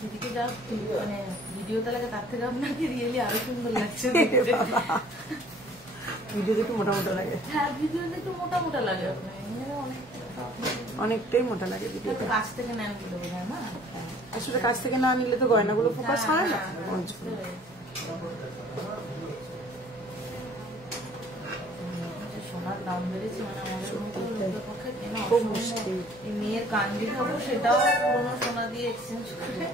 দিদিকে যা মানে ভিডিওতে লাগে তার থেকে আপনাকে রিয়েলি আরো সুন্দর লাগছে। ভিডিওতে একটু মোটা মোটা লাগে। হ্যাঁ ভিডিওতে একটু মোটা মোটা লাগে, অনেকটাই মোটা লাগে ভিডিওতে। কাছ থেকে নেন বলে বোধ হয় না, আসলে কাছ থেকে না নিলে তো গয়নাগুলো ফোকাস হয় না। সোনার দাম বেড়েছে মানে আমাদের পক্ষে কেনা খুব মুশকিল। মেয়ের কান দেখাবো সেটাও পুরোনো সোনা দিয়ে এক্সচেঞ্জ করে।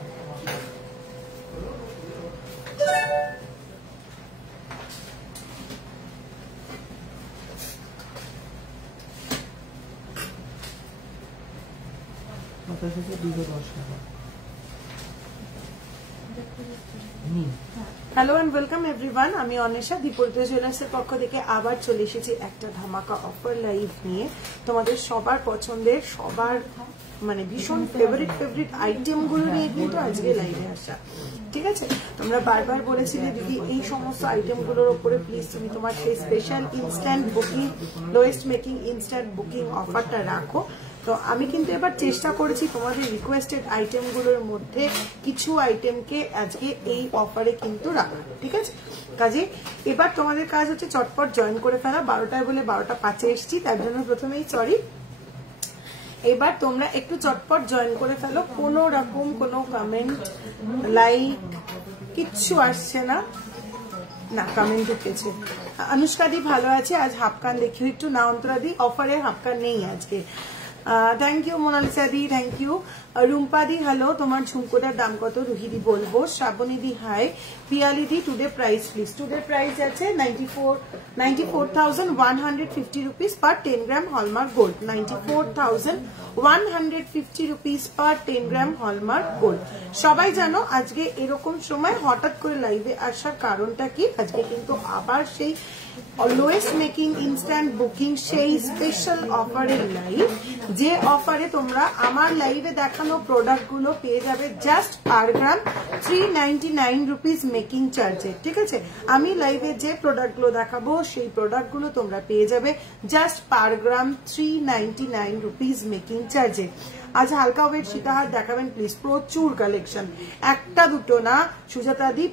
হ্যালো এন্ড ওয়েলকাম এভরিওয়ান, আমি অন্বেষা দীপরিতা জুয়েলার্সের পক্ষ থেকে আবার চলে এসেছি একটা ধামাকা অফার লাইভ নিয়ে। তোমাদের সবার পছন্দের, সবার মানে ভীষণ ফেভারিট আইটেম গুলো নিয়ে কিন্তু আজকে লাইভে আসা। ঠিক আছে, তোমরা বারবার বলেছিলে দিদি এই সমস্ত আইটেম গুলোর উপরে প্লিজ তুমি তোমার সেই special instant booking, lowest making instant booking অফারটা রাখো। তো আমি কিন্তু এবার চেষ্টা করেছি তোমাদের রিকোয়েস্টেড আইটেম গুলোর মধ্যে কিছু আইটেমকে আজকে এই অফারে কিন্তু রাখা। ঠিক আছে, কাজে এবার তোমাদের কাজ হচ্ছে চটপট জয়েন করে ফেলা। 12টায় বলে 12টা 5-এ এসছি, তার জন্য প্রথমেই সরি। এবার তোমরা একটু চটপট জয়েন করে ফেলো। কোনো রকম কোনো কমেন্ট লাইক কিচ্ছু আসছে না। না কমেন্ট ঢুকেছে। অনুষ্কাদি ভালো আছে, আজ হাফকান দেখিও একটু না। অন্তরাদি অফারে হাফকান নেই আজকে। Thank you Monalisa di, thank you. Rumpa di hello, তোমার ঝুমকোটার দাম কত? রুহিদি বলবো। Shraboni di hi. Piyali di today price please. Today price আছে 94,150 rupees per 10 gram hallmark gold. 94,150 rupees per 10 gram hallmark gold. সবাই জানো আজকে এরকম সময় হঠাৎ করে লাইভে আসার কারণটা কি? আজকে কিন্তু আবার সেই লোয়েস্ট মেকিং ইনস্ট্যান্ট বুকিং সেই স্পেশাল অফারের লাইভ, যে অফারে তোমরা আমার লাইভে দেখানো প্রোডাক্ট গুলো পেয়ে যাবে জাস্ট পার গ্রাম 399 রুপিস মেকিং চার্জে। ঠিক আছে, আমি লাইভে যে প্রোডাক্ট গুলো দেখাবো সেই প্রোডাক্ট গুলো তোমরা পেয়ে যাবে জাস্ট পার গ্রাম 399 রুপিস মেকিং চার্জে। আজ হালকা ওয়েট সীতাহার দেখাবেন প্লিজ। প্রচুর কালেকশন, একটা দুটো না সুজাতা দি,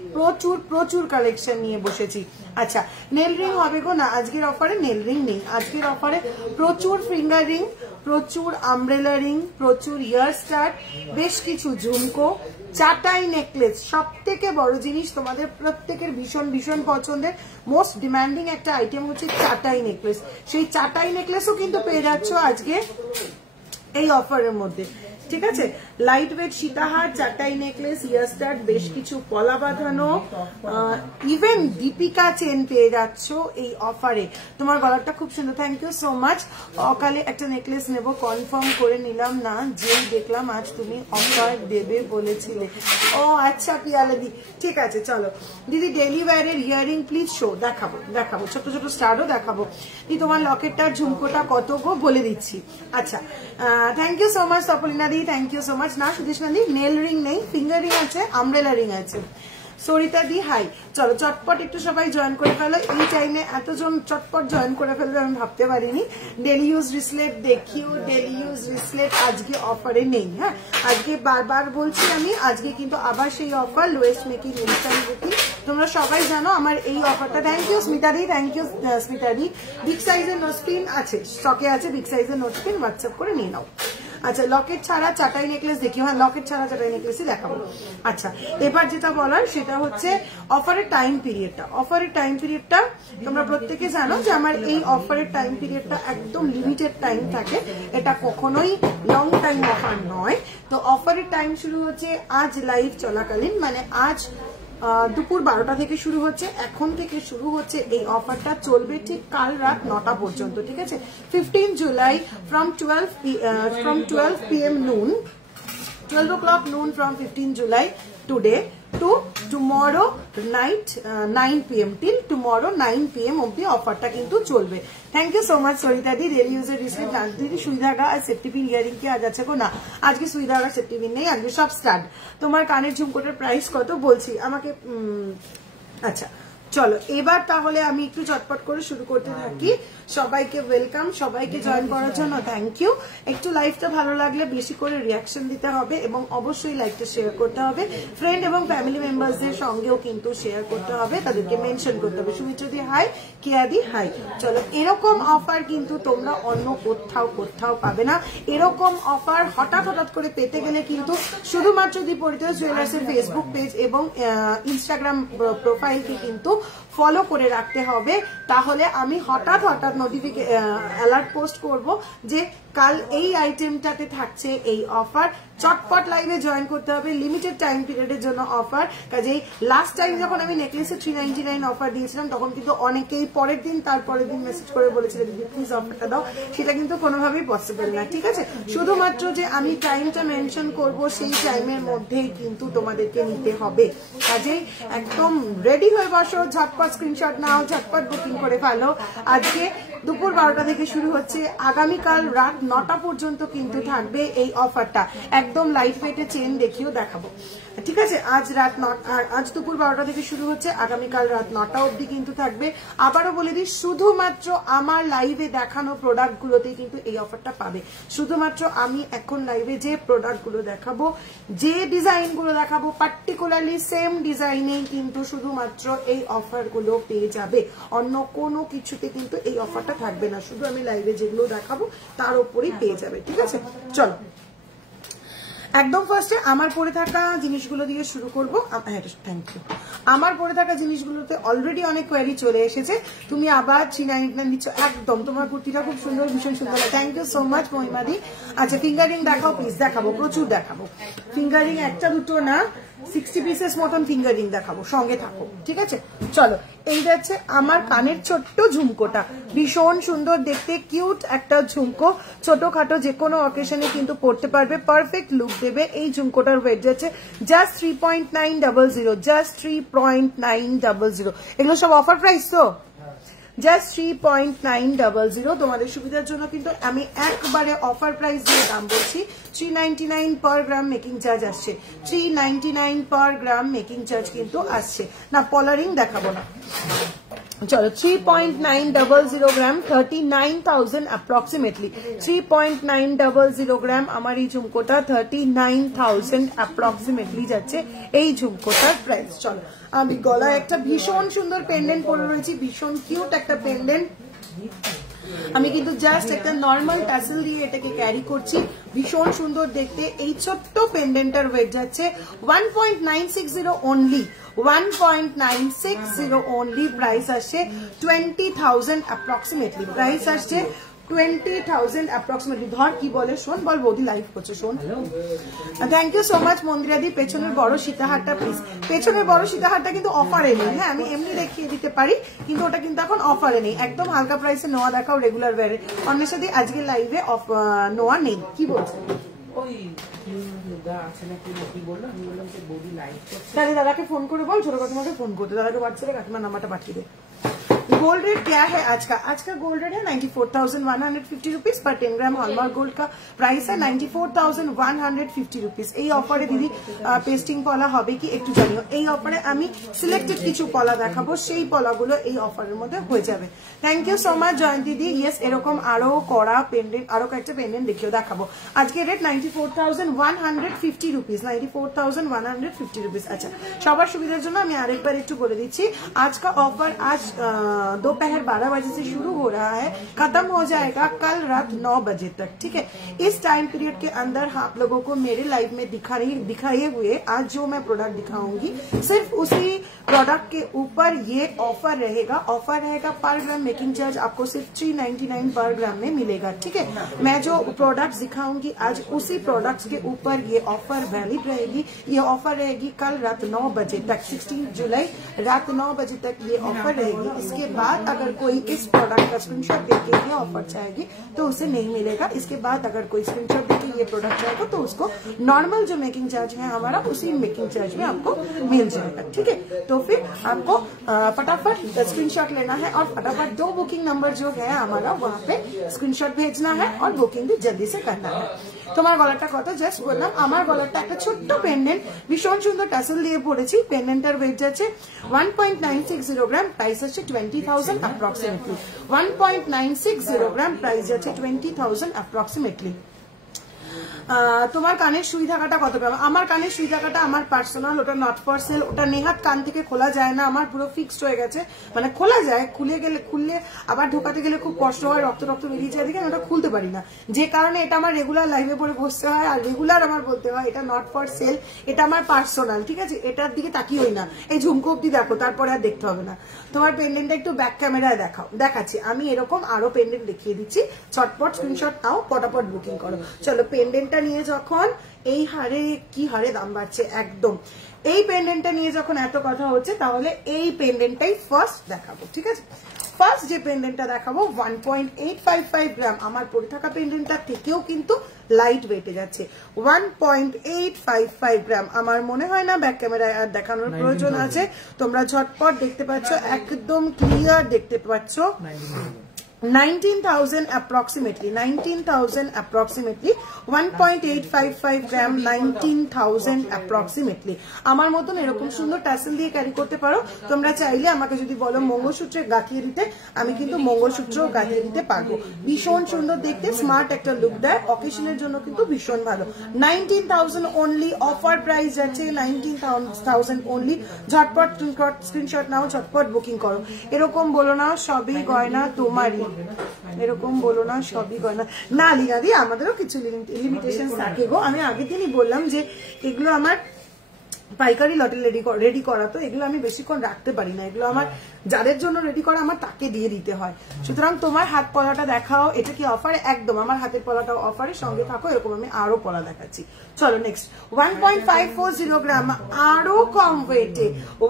প্রচুর কালেকশন নিয়ে বসেছি। আচ্ছা, নেল রিং হবে গো? না, আজকের অফারে নেল রিং নেই। আজকের অফারে প্রচুর ফিঙ্গার রিং, প্রচুর আমব্রেলা রিং, প্রচুর ইয়ার স্টার, বেশ কিছু ঝুমকো, চাটাই নেকলেস। সব থেকে বড় জিনিস তোমাদের প্রত্যেকের ভীষণ পছন্দের মোস্ট ডিমান্ডিং একটা আইটেম হচ্ছে চাটাই নেকলেস। সেই চাটাই নেকলেসও কিন্তু পেয়ে যাচ্ছ আজকে এই অফারের মধ্যে। ঠিক আছে, লাইট ওয়েট সীতাহার, চাটাই নেকলেস, ইয়ার স্টাড, বেশ কিছু পলা বাঁধানো, ইভেন দীপিকা চেন পেয়ে যাচ্ছ এই অফারে। তোমার গলাটা খুব সুন্দর, থ্যাংক ইউ সো মাচ। অকালে একটা নেকলেস নেব, কনফার্ম করে নিলাম না, যেই দেখলাম আজ তুমি অফার দেবে বলেছিলে। ও আচ্ছা পিয়ালাদি, ঠিক আছে চলো দিদি। ডেলি ওয়্যারের ইয়ারিং প্লিজ শো। দেখাবো ছোট স্টারও দেখাবো। দিদি তোমার লকেটটার ঝুমকোটা কত গো? বলে দিচ্ছি। আচ্ছা, thank you so much Taplina di, thank you so much. না সুদেশনা দি, নেল রিং নেই, ফিঙ্গার রিং আছে, আমব্রেলা রিং আছে। সরিতা দি হাই। চলো চটপট একটু সবাই জয়েন করে ফেলো। এই টাইমে এতজন চটপট জয়েন করে ফেলবে আমি ভাবতে পারিনি। ডেলি ইউজ রিসলেট দেখিও, ডেলি ইউজ রিসলেট আজকে অফারে নেই। হ্যাঁ, আজকে বারবার বলছি আমি, আজকে কিন্তু আবার সেই offer lowest making instant booking. তোমরা সবাই জানো আমার এই অফারটা। Thank you Smita di, thank you Smita di. Big সাইজের নোটপিন আছে, স্টকে আছে বিগ সাইজের নোটপিন, হোয়াটসঅ্যাপ করে নিয়ে নাও। আচ্ছা, লকেট ছাড়া চাটাই নেকলেস দেখিও। হ্যাঁ, লকেট ছাড়া চাটাই নেকলেসই দেখাবো। আচ্ছা, এবার যেটা বলার সেটা হচ্ছে অফারের টাইম পিরিয়ডটা। অফারের টাইম পিরিয়ডটা তোমরা প্রত্যেকে জানো যে আমার এই অফারের টাইম পিরিয়ডটা একদম লিমিটেড টাইম থাকে, এটা কখনোই লং টাইম অফার নয়। তো অফারের টাইম শুরু হচ্ছে আজ লাইভ চলাকালীন, মানে আজ দুপুর 12টা থেকে শুরু হচ্ছে, এখন থেকে শুরু হচ্ছে এই অফারটা, চলবে ঠিক কাল রাত 9টা পর্যন্ত। ঠিক আছে, 15 July from 12 PM noon, 12 o'clock noon from 15 July today to tomorrow night 9 PM till tomorrow 9 PM অব্দি অফারটা কিন্তু চলবে। Thank you so much Sarita di. Daily ইউজের রিসলেট দিদি, সুইধাগা আর সেফটি পিন ইয়ারিং কি আজ আছে গো? না, আজকে সুইধাগা সেফটি পিন নেই, আজকে সব স্টার্ট। তোমার কানের ঝুমকোটার প্রাইস কত বলছি আমাকে? আচ্ছা চলো এবার তাহলে আমি একটু চটপট করে শুরু করতে থাকি। সবাইকে ওয়েলকাম, সবাইকে জয়েন করার জন্য থ্যাংক ইউ। একটু লাইভটা ভালো লাগলে বেশি করে রিয়াকশন দিতে হবে এবং অবশ্যই লাইভটা শেয়ার করতে হবে। ফ্রেন্ড এবং ফ্যামিলি মেম্বারসদের সঙ্গেও কিন্তু শেয়ার করতে হবে, তাদেরকে মেনশন করতে হবে। সুমিত্রদি হাই, কেয়াদি হাই। চলো এরকম অফার কিন্তু তোমরা অন্য কোথাও পাবে না। এরকম অফার হঠাৎ করে পেতে গেলে কিন্তু শুধুমাত্র দি পরিতোষ জুয়েলার্সের ফেসবুক পেজ এবং ইনস্টাগ্রাম প্রোফাইলকে কিন্তু ফলো করে রাখতে হবে। তাহলে আমি হঠাৎ অ্যালার্ট পোস্ট করব যে কাল এই আইটেমটাতে থাকছে এই অফার। চটপট লাইভে জয়েন করতে হবে, লিমিটেড টাইম পিরিয়ডের জন্য অফার। কাজেই লাস্ট টাইম যখন আমি নেকলেসে 399 অফার দিয়েছিলাম তখন কিন্তু অনেকেই পরের দিন তারপরের দিন মেসেজ করে বলেছিলেন দিদি প্লিজ অফারটা দাও, সেটা কিন্তু কোনোভাবেই পসিবল না। ঠিক আছে, শুধুমাত্র যে আমি টাইমটা মেনশন করব সেই টাইমের মধ্যেই কিন্তু তোমাদেরকে নিতে হবে। কাজেই একদম রেডি হয়ে বসো, ঝটপট স্ক্রিনশট নাও, ঝটপট বুকিং করে ফেলো। আজকে দুপুর 12টা থেকে শুরু হচ্ছে, আগামীকাল রাত 9টা পর্যন্ত কিন্তু থাকবে এই অফারটা। একদম লাইট ওয়েটে চেন দেখিও দেখাবো। ঠিক আছে, আজ দুপুর 12টা থেকে শুরু হচ্ছে, আগামীকাল রাত 9টা অবধি কিন্তু থাকবে। আবারও বলে দিই, শুধুমাত্র আমার লাইভে দেখানো প্রোডাক্টগুলোতেই কিন্তু এই অফারটা পাবে। শুধুমাত্র আমি এখন লাইভে যে প্রোডাক্টগুলো দেখাবো, যে ডিজাইনগুলো দেখাবো, পার্টিকুলারলি সেম ডিজাইনেই কিন্তু শুধুমাত্র এই অফারগুলো পেয়ে যাবে। অন্য কোনো কিছুতে কিন্তু এই অফারটা থাকবে না, শুধু আমি লাইভে যেগুলো দেখাবো তার উপরেই পেয়ে যাবে। ঠিক আছে, চলো একদম ফার্স্টে আমার পরে থাকা জিনিসগুলো দিয়ে শুরু করবো। Thank you. আমার পরে থাকা জিনিসগুলোতে অলরেডি অনেক কোয়ারি চলে এসেছে। তুমি আবার 399 দিচ্ছ, একদম তোমার কুর্তিটা খুব সুন্দর, ভীষণ সুন্দর। থ্যাংক ইউ সো মাচ মহিমাদি। আচ্ছা ফিঙ্গারিং দেখাও প্লিজ, দেখাবো, প্রচুর দেখাবো ফিঙ্গারিং, একটা দুটো না 60 পিসেস মতন ফিঙ্গারিং দেখাবো, সঙ্গে থাকো। ঠিক আছে, চলো এই যাচ্ছে আমার কানের ছোট্ট ঝুমকোটা, ভীষণ সুন্দর দেখতে, কিউট একটা ঝুমকো। ছোটখাটো যে কোনো অকেশনে কিন্তু পড়তে পারবে, পারফেক্ট লুক দেবে। এই ঝুমকোটার ওয়েট যাচ্ছে জাস্ট 3.900, জাস্ট 3.900। এগুলো সব অফার প্রাইস তো, জাস্ট 3.900। তোমাদের সুবিধার জন্য কিন্তু আমি একবারে অফার প্রাইস দিয়ে দাম বলছি। 399 পার গ্রাম মেকিং চার্জ আসছে, 399 পার গ্রাম মেকিং চার্জ কিন্তু আসছে না। পলারিং দেখাবো না, চলো 3.900 গ্রাম, 39,000 অ্যাপ্রক্সিমেটলি। 3.900 গ্রাম আমার এই ঝুমকোটা 39,000 অ্যাপ্রক্সিমেটলি যাচ্ছে এই ঝুমকোটার প্রাইস। চলো আমি গলায় একটা ভীষণ সুন্দর পেন্ডেন্ট পরে রয়েছি, ভীষণ কিউট একটা পেন্ডেন্ট। আমি কিন্তু জাস্ট একটা নর্মাল ট্যাসেল দিয়ে এটাকে ক্যারি করছি, ভীষণ সুন্দর দেখতে। এই ছোট্ট পেন্ডেন্টার ওয়েট যাচ্ছে 1.960 অনলি, 1.960 অনলি। প্রাইস আসছে 20,000 অ্যাপ্রক্সিমেটলি, প্রাইস আসছে 20,000 অ্যাপ্রক্সিমেটলি। ধর কি বলে শোন, বল বৌদি লাইভ করছে শোন। থ্যাংক ইউ সো মাচ মন্দিরাদি। পেছনের বড় সীতাহারটা প্লিজ, পেছনের বড় সীতাহারটা কিন্তু অফারে নেই। হ্যাঁ আমি এমনি দেখিয়ে দিতে পারি, কিন্তু ওটা কিন্তু এখন অফারে নেই। একদম হালকা প্রাইসে নোয়া দেখাও, রেগুলার ওয়ারে। অন্বেষাদি আজকে লাইভে নোয়া নেই, কি বলছে? তাহলে দাদাকে ফোন করে বল, ছোট কাকিমাকে ফোন করতে, দাদাকে হোয়াটসঅ্যাপে কাকিমার নাম্বারটা পাঠিয়ে দে। गोल्ड रेट क्या है आज का गोल्ड रेट है 94,150 रुपीज पर 10 ग्राम हॉलमार्क गोल्ड का प्राइस है 94,150 रुपीज। এই অফারে দিদি পেস্টিং পলা হবে কি একটু জানিও। এই অফারে আমি সিলেক্টেড কিছু পলা দেখাবো, সেই পলাগুলো এই অফারের মধ্যে হয়ে যাবে। Thank you so much Jayanti di. Yes এরকম আরো কড়া পেন্ডেন্ট, আরো কয়েকটা পেন্ডেন্ট দেখিও দেখাবো। আজকে রেট 94,150 रुपीज, 94,150 रुपीज। अच्छा সবার সুবিধার জন্য আমি আরেকবার একটু বলে দিচ্ছি, आज का ऑफर आज दोपहर 12 बजे से शुरू हो रहा है, खत्म हो जाएगा कल रात 9 बजे तक। ठीक है, इस टाइम पीरियड के अंदर आप लोगों को मेरे लाइव में दिखाए हुए आज जो मैं प्रोडक्ट दिखाऊंगी, सिर्फ उसी प्रोडक्ट के ऊपर ये ऑफर रहेगा। ऑफर रहेगा पर ग्राम मेकिंग चार्ज आपको सिर्फ 399 पर ग्राम में मिलेगा। ठीक है, मैं जो प्रोडक्ट दिखाऊंगी आज उसी प्रोडक्ट के ऊपर ये ऑफर वैलिड रहेगी। ये ऑफर रहेगी कल रात 9 बजे तक, 16 जुलाई रात 9 बजे तक ये ऑफर रहेगी। इसके बाद अगर कोई इस प्रोडक्ट का स्क्रीनशॉट देके ये ऑफर चाहेगी तो उसे नहीं मिलेगा। इसके बाद अगर कोई स्क्रीनशॉट देके ये प्रोडक्ट चाहेगा तो उसको नॉर्मल जो मेकिंग चार्ज है हमारा उसी मेकिंग चार्ज में आपको मिल जाएगा। ठीक है, तो फिर आपको फटाफट स्क्रीनशॉट लेना है और फटाफट 2 बुकिंग नंबर जो है हमारा वहाँ पे स्क्रीनशॉट भेजना है और बुकिंग भी जल्दी से करना है। তোমার গলাটা কত জাস্ট বললাম। আমার গলাটা একটা ছোট্ট পেন্ডেন্ট, ভীষণ সুন্দর টাসেল দিয়ে পড়েছি। পেন্ডেন্টটার ওয়েট যাচ্ছে 1.960 গ্রাম, প্রাইস হচ্ছে 20,000 অ্যাপ্রক্সিমেটলি। 1.960 গ্রাম, প্রাইস যাচ্ছে 20,000 অ্যাপ্রক্সিমেটলি। তোমার কানের সুই থাকাটা কত গ্রাম? আমার কানের সুই থাকাটা আমার পার্সোনাল, ওটা নট ফর সেল। ওটা নেহাত কান থেকে খোলা যায় না, আমার পুরো ফিক্সড হয়ে গেছে। মানে খোলা যায়, খুললে আবার ঢোকাতে গেলে খুব কষ্ট হয়, রক্ত বেরিয়ে যায় দেখে ওটা খুলতে পারি না। যে কারণে এটা আমার রেগুলার লাইভে পরে বসতে হয়, আর রেগুলার আমার বলতে হয় এটা নট ফর সেল, এটা আমার পার্সোনাল, ঠিক আছে? এটার দিকে তাকিয়েই না, এই ঝুমকো অব্দি দেখো, তারপরে আর দেখতে হবে না। তোমার পেন্ডেন্টটা একটু ব্যাক ক্যামেরায় দেখাচ্ছি আমি। এরকম আরো পেন্ডেন্ট দেখিয়ে দিচ্ছি, ছটপট স্ক্রিনশট নাও, পটাপট বুকিং করো। চলো, পেন্ডেন্টটা নিয়ে যখন এই হারে কি হারে দাম বাড়ছে একদম, এই পেন্ডেন্টটা নিয়ে যখন এত কথা হচ্ছে, তাহলে এই পেন্ডেন্টটাই ফার্স্ট দেখাবো, ঠিক আছে? ফার্স্ট যে পেন্ডেন্টটা দেখাবো 1.855 গ্রাম, আমার পরে থাকা পেন্ডেন্টটা থেকেও কিন্তু লাইট ওয়েটে যাচ্ছে। 1.855 গ্রাম, আমার মনে হয় না ব্যাক ক্যামেরায় আর দেখানোর প্রয়োজন আছে। তোমরা ঝটপট দেখতে পাচ্ছ, একদম ক্লিয়ার দেখতে পাচ্ছ। 19,000 approximately, 19,000 approximately, 1.855 গ্রাম, 19,000 approximately। আমার মতন এরকম সুন্দর টাসেল দিয়ে ক্যারি করতে পারো। তোমরা চাইলে আমাকে যদি বলো মঙ্গলসূত্রে গাঁথিয়ে দিতে, আমি কিন্তু মঙ্গলসূত্রেও গাঁথিয়ে দিতে পারবো। ভীষণ সুন্দর দেখতে, স্মার্ট একটা লুক দেয়, অকেশনের জন্য কিন্তু ভীষণ ভালো। 19,000 অনলি, অফার প্রাইস যাচ্ছে 19,000 অনলি। ঝটপট স্ক্রিনশট নাও, ঝটপট বুকিং করো। এরকম বলো না সবই গয়না তোমারই, এরকম বলো না সবই গয়না। না লিনাদি, আমাদেরও কিছু লিমিটেশন থাকে গো। আমি আগের দিনই বললাম যে এগুলো আমার পাইকারি লটে রেডি করা, তো এগুলো আমি বেশিক্ষণ রাখতে পারি না। এগুলো আমার যাদের জন্য রেডি করা, আমার তাকে দিয়ে দিতে হয়। সুতরাং তোমার হাত পলাটা দেখাও। এটা কি অফারে? একদম, আমার হাতের পলাটাও অফারে, সঙ্গে থাকো। এরকম আমি আরো পলা দেখাচ্ছি। চলো নেক্সট, 1.540 গ্রাম, আরো কম ওয়েটে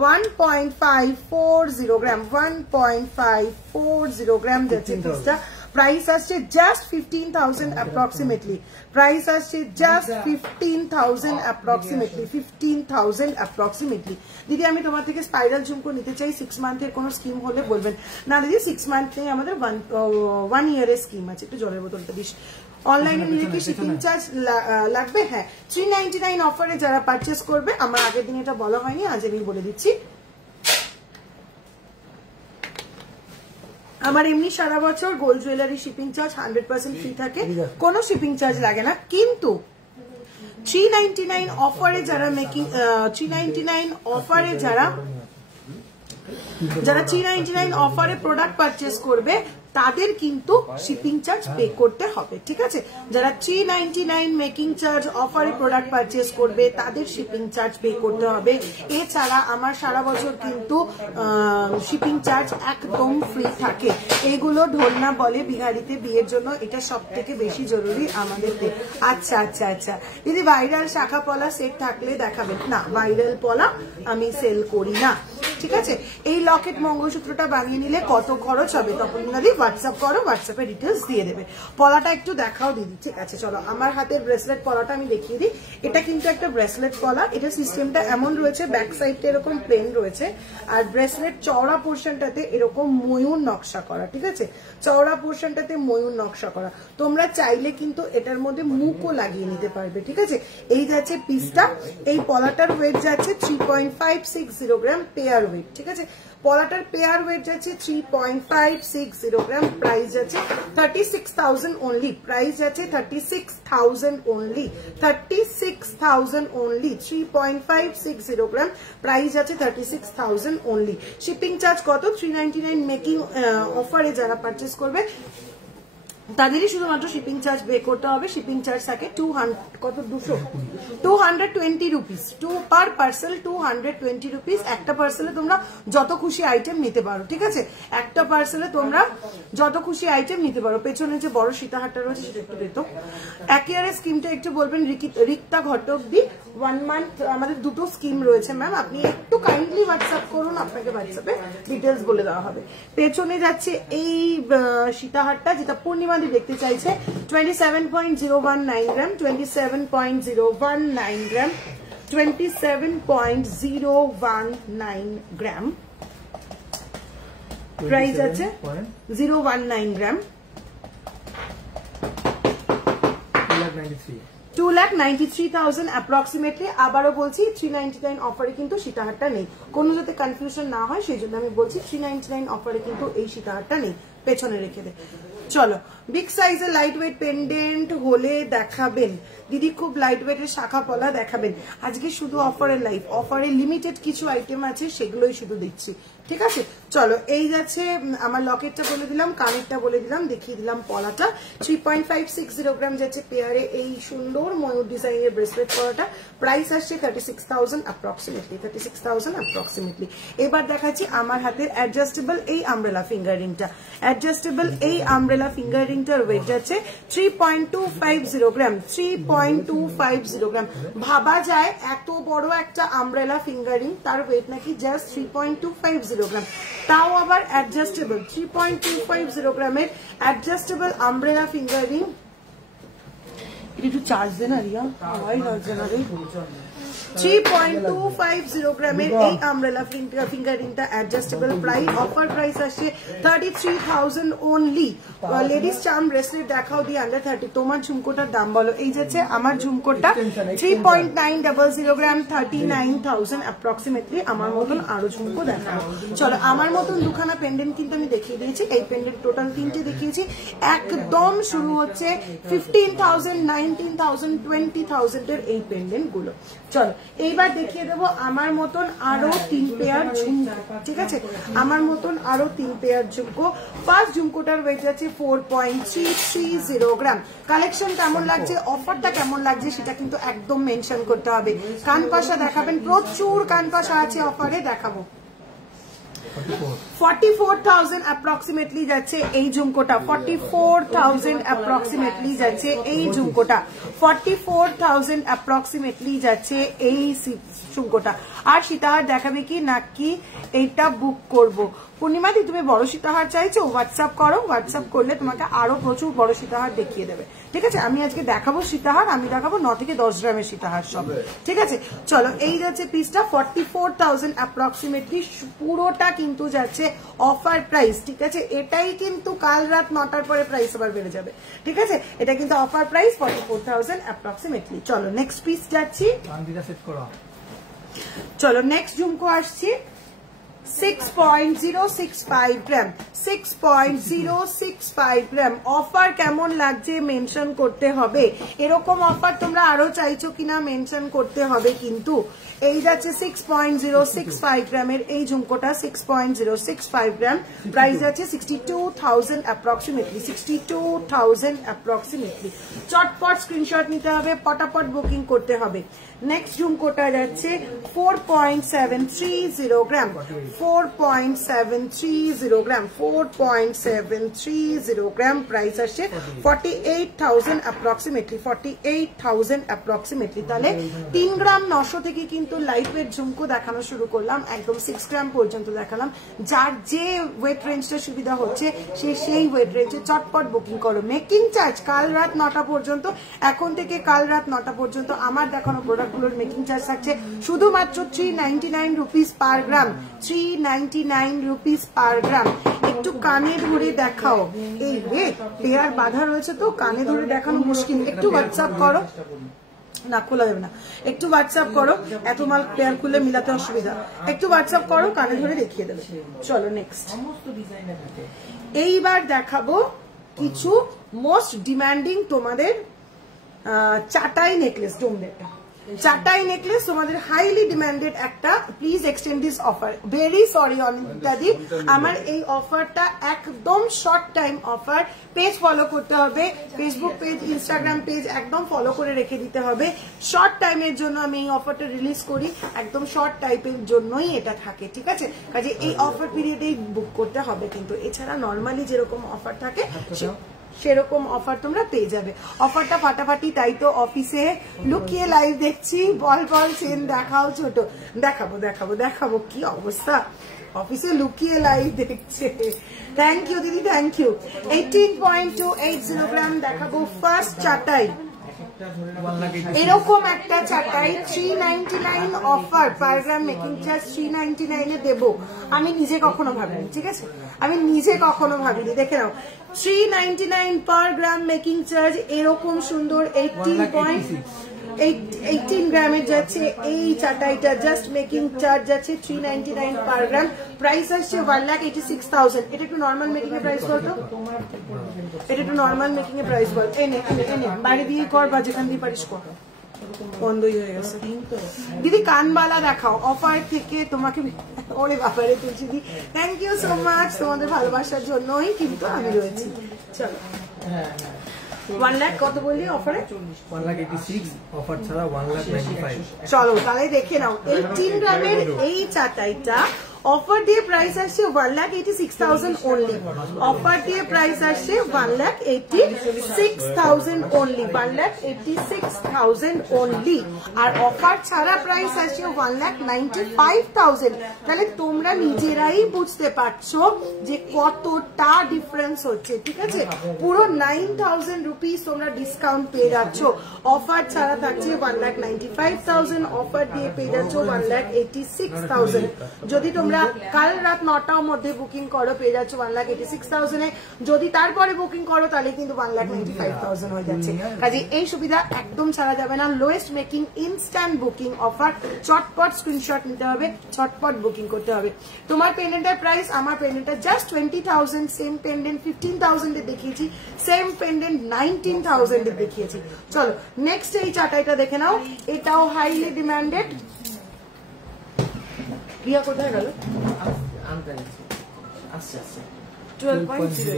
1.540 গ্রাম, 1.540 গ্রাম যাচ্ছে পিসটা। প্রাইস আসছে জাস্ট 15,000 অ্যাপ্রক্সিমেটলি। প্রাইস আসছে জাস্ট 15,000 অ্যাপ্রক্সিমেটলি, 15,000 অ্যাপ্রক্সিমেটলি। দিদি আমি তোমার থেকে স্পাইরাল ঝুমকো নিতে চাই, 6 মান্থের কোনো স্কিম হলে বলবেন। না দিদি 6 মান্থ নেই, আমাদের 1 ইয়ারের স্কিম আছে। একটু জলের বোতলটা দিস। অনলাইনে নিলে কি শিপিং চার্জ লাগবে? হ্যাঁ, 399 অফারে যারা পারচেস করবে, আমার আগের দিন এটা বলা হয়নি, আজ আমি বলে দিচ্ছি। আমার এমনি সারা বছর gold jewellery shipping charge 100% free থাকে, কোনো শিপিং চার্জ লাগে না। কিন্তু 399 অফারে যারা 399 অফারে যারা 399 অফারে প্রোডাক্ট পারচেস করবে, তাদের কিন্তু শিপিং চার্জ পে করতে হবে, ঠিক আছে? যারা 399 মেকিং চার্জ অফারে প্রোডাক্ট পারচেস করবে, তাদের শিপিং চার্জ পে করতে হবে। এছাড়া আমার সারা বছর কিন্তু শিপিং চার্জ একদম ফ্রি থাকে। এইগুলো ঢোলনা বলে বিহারিতে, বিয়ের জন্য এটা সব থেকে বেশি জরুরি আমাদের। আচ্ছা আচ্ছা আচ্ছা দিদি, ভাইরাল শাখা পলা সেট থাকলে দেখাবেন? না, ভাইরাল পলা আমি সেল করি না, ঠিক আছে? এই লকেট মঙ্গলসূত্রটা বানিয়ে নিলে কত খরচ হবে? তখন দিদি হোয়াটসঅ্যাপ করো, হোয়াটসঅ্যাপে ডিটেলস দিয়ে দেবে। পলাটা একটু দেখাও দিদি, ঠিক আছে? চলো, আমার হাতের ব্রেসলেট পলাটা আমি দেখিয়ে দিই। এটা কিন্তু একটা ব্রেসলেট পলা। এটা সিস্টেমটা এমন রয়েছে, ব্যাক সাইডটা এরকম প্লেন রয়েছে, আর ব্রেসলেট চওড়া পোর্শনটাতে এরকম ময়ূর নকশা করা, ঠিক আছে? চওড়া পোর্শনটাতে ময়ূর নকশা করা। তোমরা চাইলে কিন্তু এটার মধ্যে মুখও লাগিয়ে নিতে পারবে, ঠিক আছে? এই যাচ্ছে পিসটা। এই পলাটার ওয়েট যাচ্ছে 3.560 গ্রাম পেয়ার ওয়েট, ঠিক আছে? পলাটার পেয়ার ওয়েট যাচ্ছে 3.560 গ্রাম। প্রাইস যাচ্ছে 36,000 অনলি। প্রাইস যাচ্ছে 36,000 অনলি, 36,000 অনলি। 3.560 গ্রাম, প্রাইস যাচ্ছে 36,000 অনলি। শিপিং চার্জ কত? 399 মেকিং অফারে যারা পারচেস করবে তাদেরই শুধুমাত্র শিপিং চার্জ পে করতে হবে। শিপিং চার্জ থাকে 220 রুপিস, পার পার্সেল 220 রুপিস। একটা পার্সেলে তোমরা যত খুশি আইটেম নিতে পারো, ঠিক আছে? একটা পার্সেলে তোমরা যত খুশি আইটেম নিতে পারো। পেছনে যে বড় সীতাহারটা রয়েছে সেটা একটু দেখো। এক ইয়ারের স্কিমটা একটু বলবেন রিক্তা ঘটক দি। 1 মান্থ আমাদের দুটো স্কিম রয়েছে ম্যাম, আপনি একটু কাইন্ডলি হোয়াটসঅ্যাপ করুন, আপনাকে হোয়াটসঅ্যাপে ডিটেলস বলে দেওয়া হবে। পেছনে যাচ্ছে এই সীতাহারটা, যেটা পূর্ণিমা দেখতে চাইছে, 27.019 গ্রাম, 27.019 গ্রাম, 27.019 গ্রাম। প্রাইস আছে 019 গ্রাম, 2,93,000 অ্যাপ্রক্সিমেটলি। আবারও বলছি 399 অফারে কিন্তু সীতাহারটা নেই, কোনো যাতে কনফিউশন না হয় সেই জন্য আমি বলছি 399 অফারে কিন্তু এই সীতাহারটা নেই, পেছনে রেখে দে। চলো, বিগ সাইজের লাইট ওয়েট পেন্ডেন্ট হলে দেখাবেন দিদি, খুব লাইট ওয়েটের শাখা পলা দেখাবেন। আজকে শুধু অফারের লাইভ, অফারে লিমিটেড কিছু আইটেম আছে সেগুলোই শুধু দিচ্ছি, ঠিক আছে। চলো, এই যাচ্ছে আমার লকেটটা বলে দিলাম, কানেরটা বলে দিলাম, দেখিয়ে দিলাম পলাটা। 3.560 গ্রাম যাচ্ছে পেয়ারে এই সুন্দর ময়ূর ডিজাইনের ব্রেসলেট পলাটা। প্রাইস আসছে 36,000 অ্যাপ্রক্সিমেটলি, 36,000 অ্যাপ্রক্সিমেটলি। এবার দেখাচ্ছি আমার হাতের অ্যাডজাস্টেবল এই আমব্রেলা ফিঙ্গার রিংটা। অ্যাডজাস্টেবল এই আমব্রেলা ফিঙ্গার রিংটার ওয়েট যাচ্ছে 3.250 গ্রাম, 3.250 গ্রাম। ভাবা যায় এত বড় একটা আমব্রেলা ফিঙ্গার রিং, তার ওয়েট নাকি জাস্ট 3.250 গ্রাম, তাও আবার অ্যাডজাস্টেবল। 3.250 গ্রামের অ্যাডজাস্টেবল আমব্রেলা ফিঙ্গার রিং। একটু চার্জ দে না রিয়া, হাওয়াই লাগছে না রে। 3.250 গ্রামের এই আমব্রেলা ফিঙ্গার রিংটা অ্যাডজাস্টেবল। প্রাইস, অফার প্রাইস আসছে 33,000 অনলি। লেডিস চার্ম ব্রেসলেট দেখাও দিয়ে আন্ডার 30। তোমার ঝুমকোটার দাম বলো। এই যাচ্ছে আমার ঝুমকোটা 3.900 গ্রাম, 39,000 অ্যাপ্রক্সিমেটলি। আমার মতন আরো ঝুমকো দেখাবো। চলো, আমার মতন দুখানা পেন্ডেন্ট কিন্তু আমি দেখিয়ে দিয়েছি। এই পেন্ডেন্ট টোটাল 3টে দেখিয়েছি। একদম শুরু হচ্ছে 15,000, 19,000, 20,000 এর এই পেন্ডেন্ট গুলো। চলো, এইবার দেখিয়ে দেবো আমার মতন আরো 3 পেয়ার ঝুমকো, ঠিক আছে। আমার মতন আরো 3 পেয়ার ঝুমকো। ফার্স্ট ঝুমকোটার ওয়েট আছে 4.330 গ্রাম। কালেকশন কেমন লাগছে, অফারটা কেমন লাগছে সেটা কিন্তু একদম মেনশন করতে হবে। কানপাশা দেখাবেন, প্রচুর কানপাশা আছে অফারে, দেখাবো। 44,000 অ্যাপ্রক্সিমেটলি যাচ্ছে এই ঝুমকোটা। 44,000 অ্যাপ্রক্সিমেটলি যাচ্ছে এই ঝুমকোটা। 44,000 অ্যাপ্রক্সিমেটলি যাচ্ছে এই ঝুমকোটা। আর সীতাহার দেখাবে কি নাকি এইটা বুক করব। পূর্ণিমাদি, তুমি বড় সীতাহার চাইছো, হোয়াটসঅ্যাপ করো। হোয়াটসঅ্যাপ করলে তোমাকে আরো প্রচুর বড় সীতাহার দেখিয়ে দেবে, ঠিক আছে। আমি আজকে দেখাবো সীতাহার, আমি দেখাবো 9 থেকে 10 গ্রামের সীতাহার সব, ঠিক আছে। চলো, এই যাচ্ছে পিসটা 44,000 অ্যাপ্রক্সিমেটলি। পুরোটা কিন্তু যাচ্ছে অফার প্রাইস, ঠিক আছে। এটাই কিন্তু কাল রাত 9টার পরে প্রাইস আবার বেড়ে যাবে, ঠিক আছে। এটা কিন্তু অফার প্রাইস 44,000 অ্যাপ্রক্সিমেটলি। চলো, নেক্সট পিস যাচ্ছি। চলো, নেক্সট ঝুমকো আসছি 6.065 গ্রাম, 6.065 গ্রাম। অফার কেমন লাগছে মেনশন করতে হবে। এরকম অফার তোমরা আরো চাইছো কিনা মেনশন করতে হবে কিন্তু। এই যাচ্ছে 6.065 গ্রামের এই ঝুমকোটা, 6.065 গ্রাম। প্রাইস যাচ্ছে 62,000 অ্যাপ্রক্সিমেটলি, 62,000 অ্যাপ্রক্সিমেটলি। চটপট স্ক্রিনশট নিতে হবে, পটাপট বুকিং করতে হবে। নেক্সট ঝুমকোটা যাচ্ছে 4.730 গ্রাম, 4.730 গ্রাম, 4.730 গ্রাম। প্রাইস আসছে 48,000 অ্যাপ্রক্সিমেটলি, 48,000 অ্যাপ্রক্সিমেটলি। তাহলে 3 গ্রাম 900 থেকে কিন্তু লাইট ওয়েট ঝুমকো দেখানো শুরু করলাম, একদম 6 গ্রাম পর্যন্ত দেখালাম। যার যে ওয়েট রেঞ্জটা সুবিধা হচ্ছে সে সেই ওয়েট রেঞ্জে চটপট বুকিং করো। মেকিং চার্জ কাল রাত 9টা পর্যন্ত, এখন থেকে কাল রাত 9টা পর্যন্ত আমার দেখানো প্রোডাক্টগুলোর মেকিং চার্জ থাকছে শুধুমাত্র 399 রুপিস পার গ্রাম, 399 রুপিস পার গ্রাম। একটু কানে ধরে দেখাও। এই রে, পেয়ার বাঁধা রয়েছে তো কানে ধরে দেখানো মুশকিল। একটু হোয়াটসঅ্যাপ করো, না খোলা যাবে না, একটু হোয়াটসঅ্যাপ করো, এত মাল পেয়ার খুলে মিলাতে অসুবিধা। একটু হোয়াটসঅ্যাপ করো, কানে ধরে দেখিয়ে দেবে। চলো, নেক্সট। এইবার দেখাবো কিছু মোস্ট ডিমান্ডিং তোমাদের চাটাই নেকলেস, ডোমদেরটা চাটাই নেকলেস তোমাদের হাইলি ডিমান্ডেড একটা। Please extend this offer. Very sorry অনিতাদি, আমার এই অফারটা একদম short time offer. Page follow করতে হবে, ফেসবুক পেজ, ইনস্টাগ্রাম পেজ একদম ফলো করে রেখে দিতে হবে। শর্ট টাইমের জন্য আমি এই অফারটা রিলিজ করি, একদম শর্ট টাইপের জন্যই এটা থাকে, ঠিক আছে। কাজে এই অফার পিরিয়ডেই বুক করতে হবে কিন্তু। এছাড়া নর্মালি যেরকম অফার থাকে সেরকম অফার তোমরা পেয়ে যাবে। অফারটা ফাটাফাটি, তাই তো অফিসে লুকিয়ে লাইভ দেখছি। বল বল চেন দেখাও ছোট। দেখাবো দেখাবো দেখাবো, কি অবস্থা, অফিসে লুকিয়ে লাইভ দেখছে। থ্যাংক ইউ দিদি, থ্যাংক ইউ। 18.280 গ্রাম দেখাবো ফার্স্ট চাটাই। এরকম একটা চাটাই 399 অফার পার গ্রাম মেকিং চার্জ 399 এ দেবো আমি নিজে কখনো ভাবিনি, ঠিক আছে, আমি নিজে কখনো ভাবিনি। দেখে নাও 399 পার গ্রাম মেকিং চার্জ, এরকম সুন্দর 18 গ্রামের যাচ্ছে এই চাটাইটা, জাস্ট মেকিং চার্জ যাচ্ছে 399 পার গ্রাম, প্রাইস আসছে 1,86,000। এটা একটু নর্মাল মেকিং এর প্রাইস বলতো, এটা একটু নর্মাল মেকিং এর প্রাইস বল। এনে বাড়ি দিয়ে কর বা যেখান দিয়ে পারিস কর, বন্ধই হয়ে গেছে। দিদি কানবালা দেখাও অফার থেকে তোমাকে, ওরে বাবারে তুলছি দি, থ্যাংক ইউ সো মাচ, তোমাদের ভালোবাসার জন্যই কিন্তু আমি রয়েছি। চলো 1 লাখ কত বললি অফারে? 1,86,000 অফার ছাড়া 1,95,000। চলো তাহলে দেখে নাও 18 গ্রামের এই চাটাইটা অফার দিয়ে প্রাইস আসছে 1,86,000 অনলি, অফার দিয়ে প্রাইস আসছে 1,86,000 অনলি, 1,86,000 অনলি, আর অফার ছাড়া প্রাইস আসছে 1,95,000। তাহলে তোমরা নিজেরাই বুঝতে পারছো যে কতটা ডিফারেন্স হচ্ছে, ঠিক আছে, পুরো 9,000 রুপিস তোমরা ডিসকাউন্ট পেয়ে যাচ্ছ। অফার ছাড়া থাকছে 1,95,000, অফার দিয়ে পেয়ে যাচ্ছ 1,86,000। যদি তোমরা কাল রাত 9টার মধ্যে বুকিং করো পেয়ে যাচ্ছ 1,86,000 এ, যদি তারপরে বুকিং করো তাহলে কিন্তু 1,95,000 হয়ে যাচ্ছে। কাজে এই সুবিধা একদম ছাড়া যাবে না। Lowest making instant booking offer, চটপট স্ক্রিনশট নিতে হবে, চটপট বুকিং করতে হবে। তোমার পেন্ডেন্টের প্রাইস, আমার পেন্ডেন্টটা জাস্ট 20,000, সেম পেন্ডেন্ট 15,000 এ দেখিয়েছি, সেম পেন্ডেন্ট 19,000 এ দেখিয়েছি। চলো নেক্সট এই চাটাইটা দেখে নাও, এটাও হাইলি ডিমান্ডেড। রিয়া কোথায় গেল? 12.0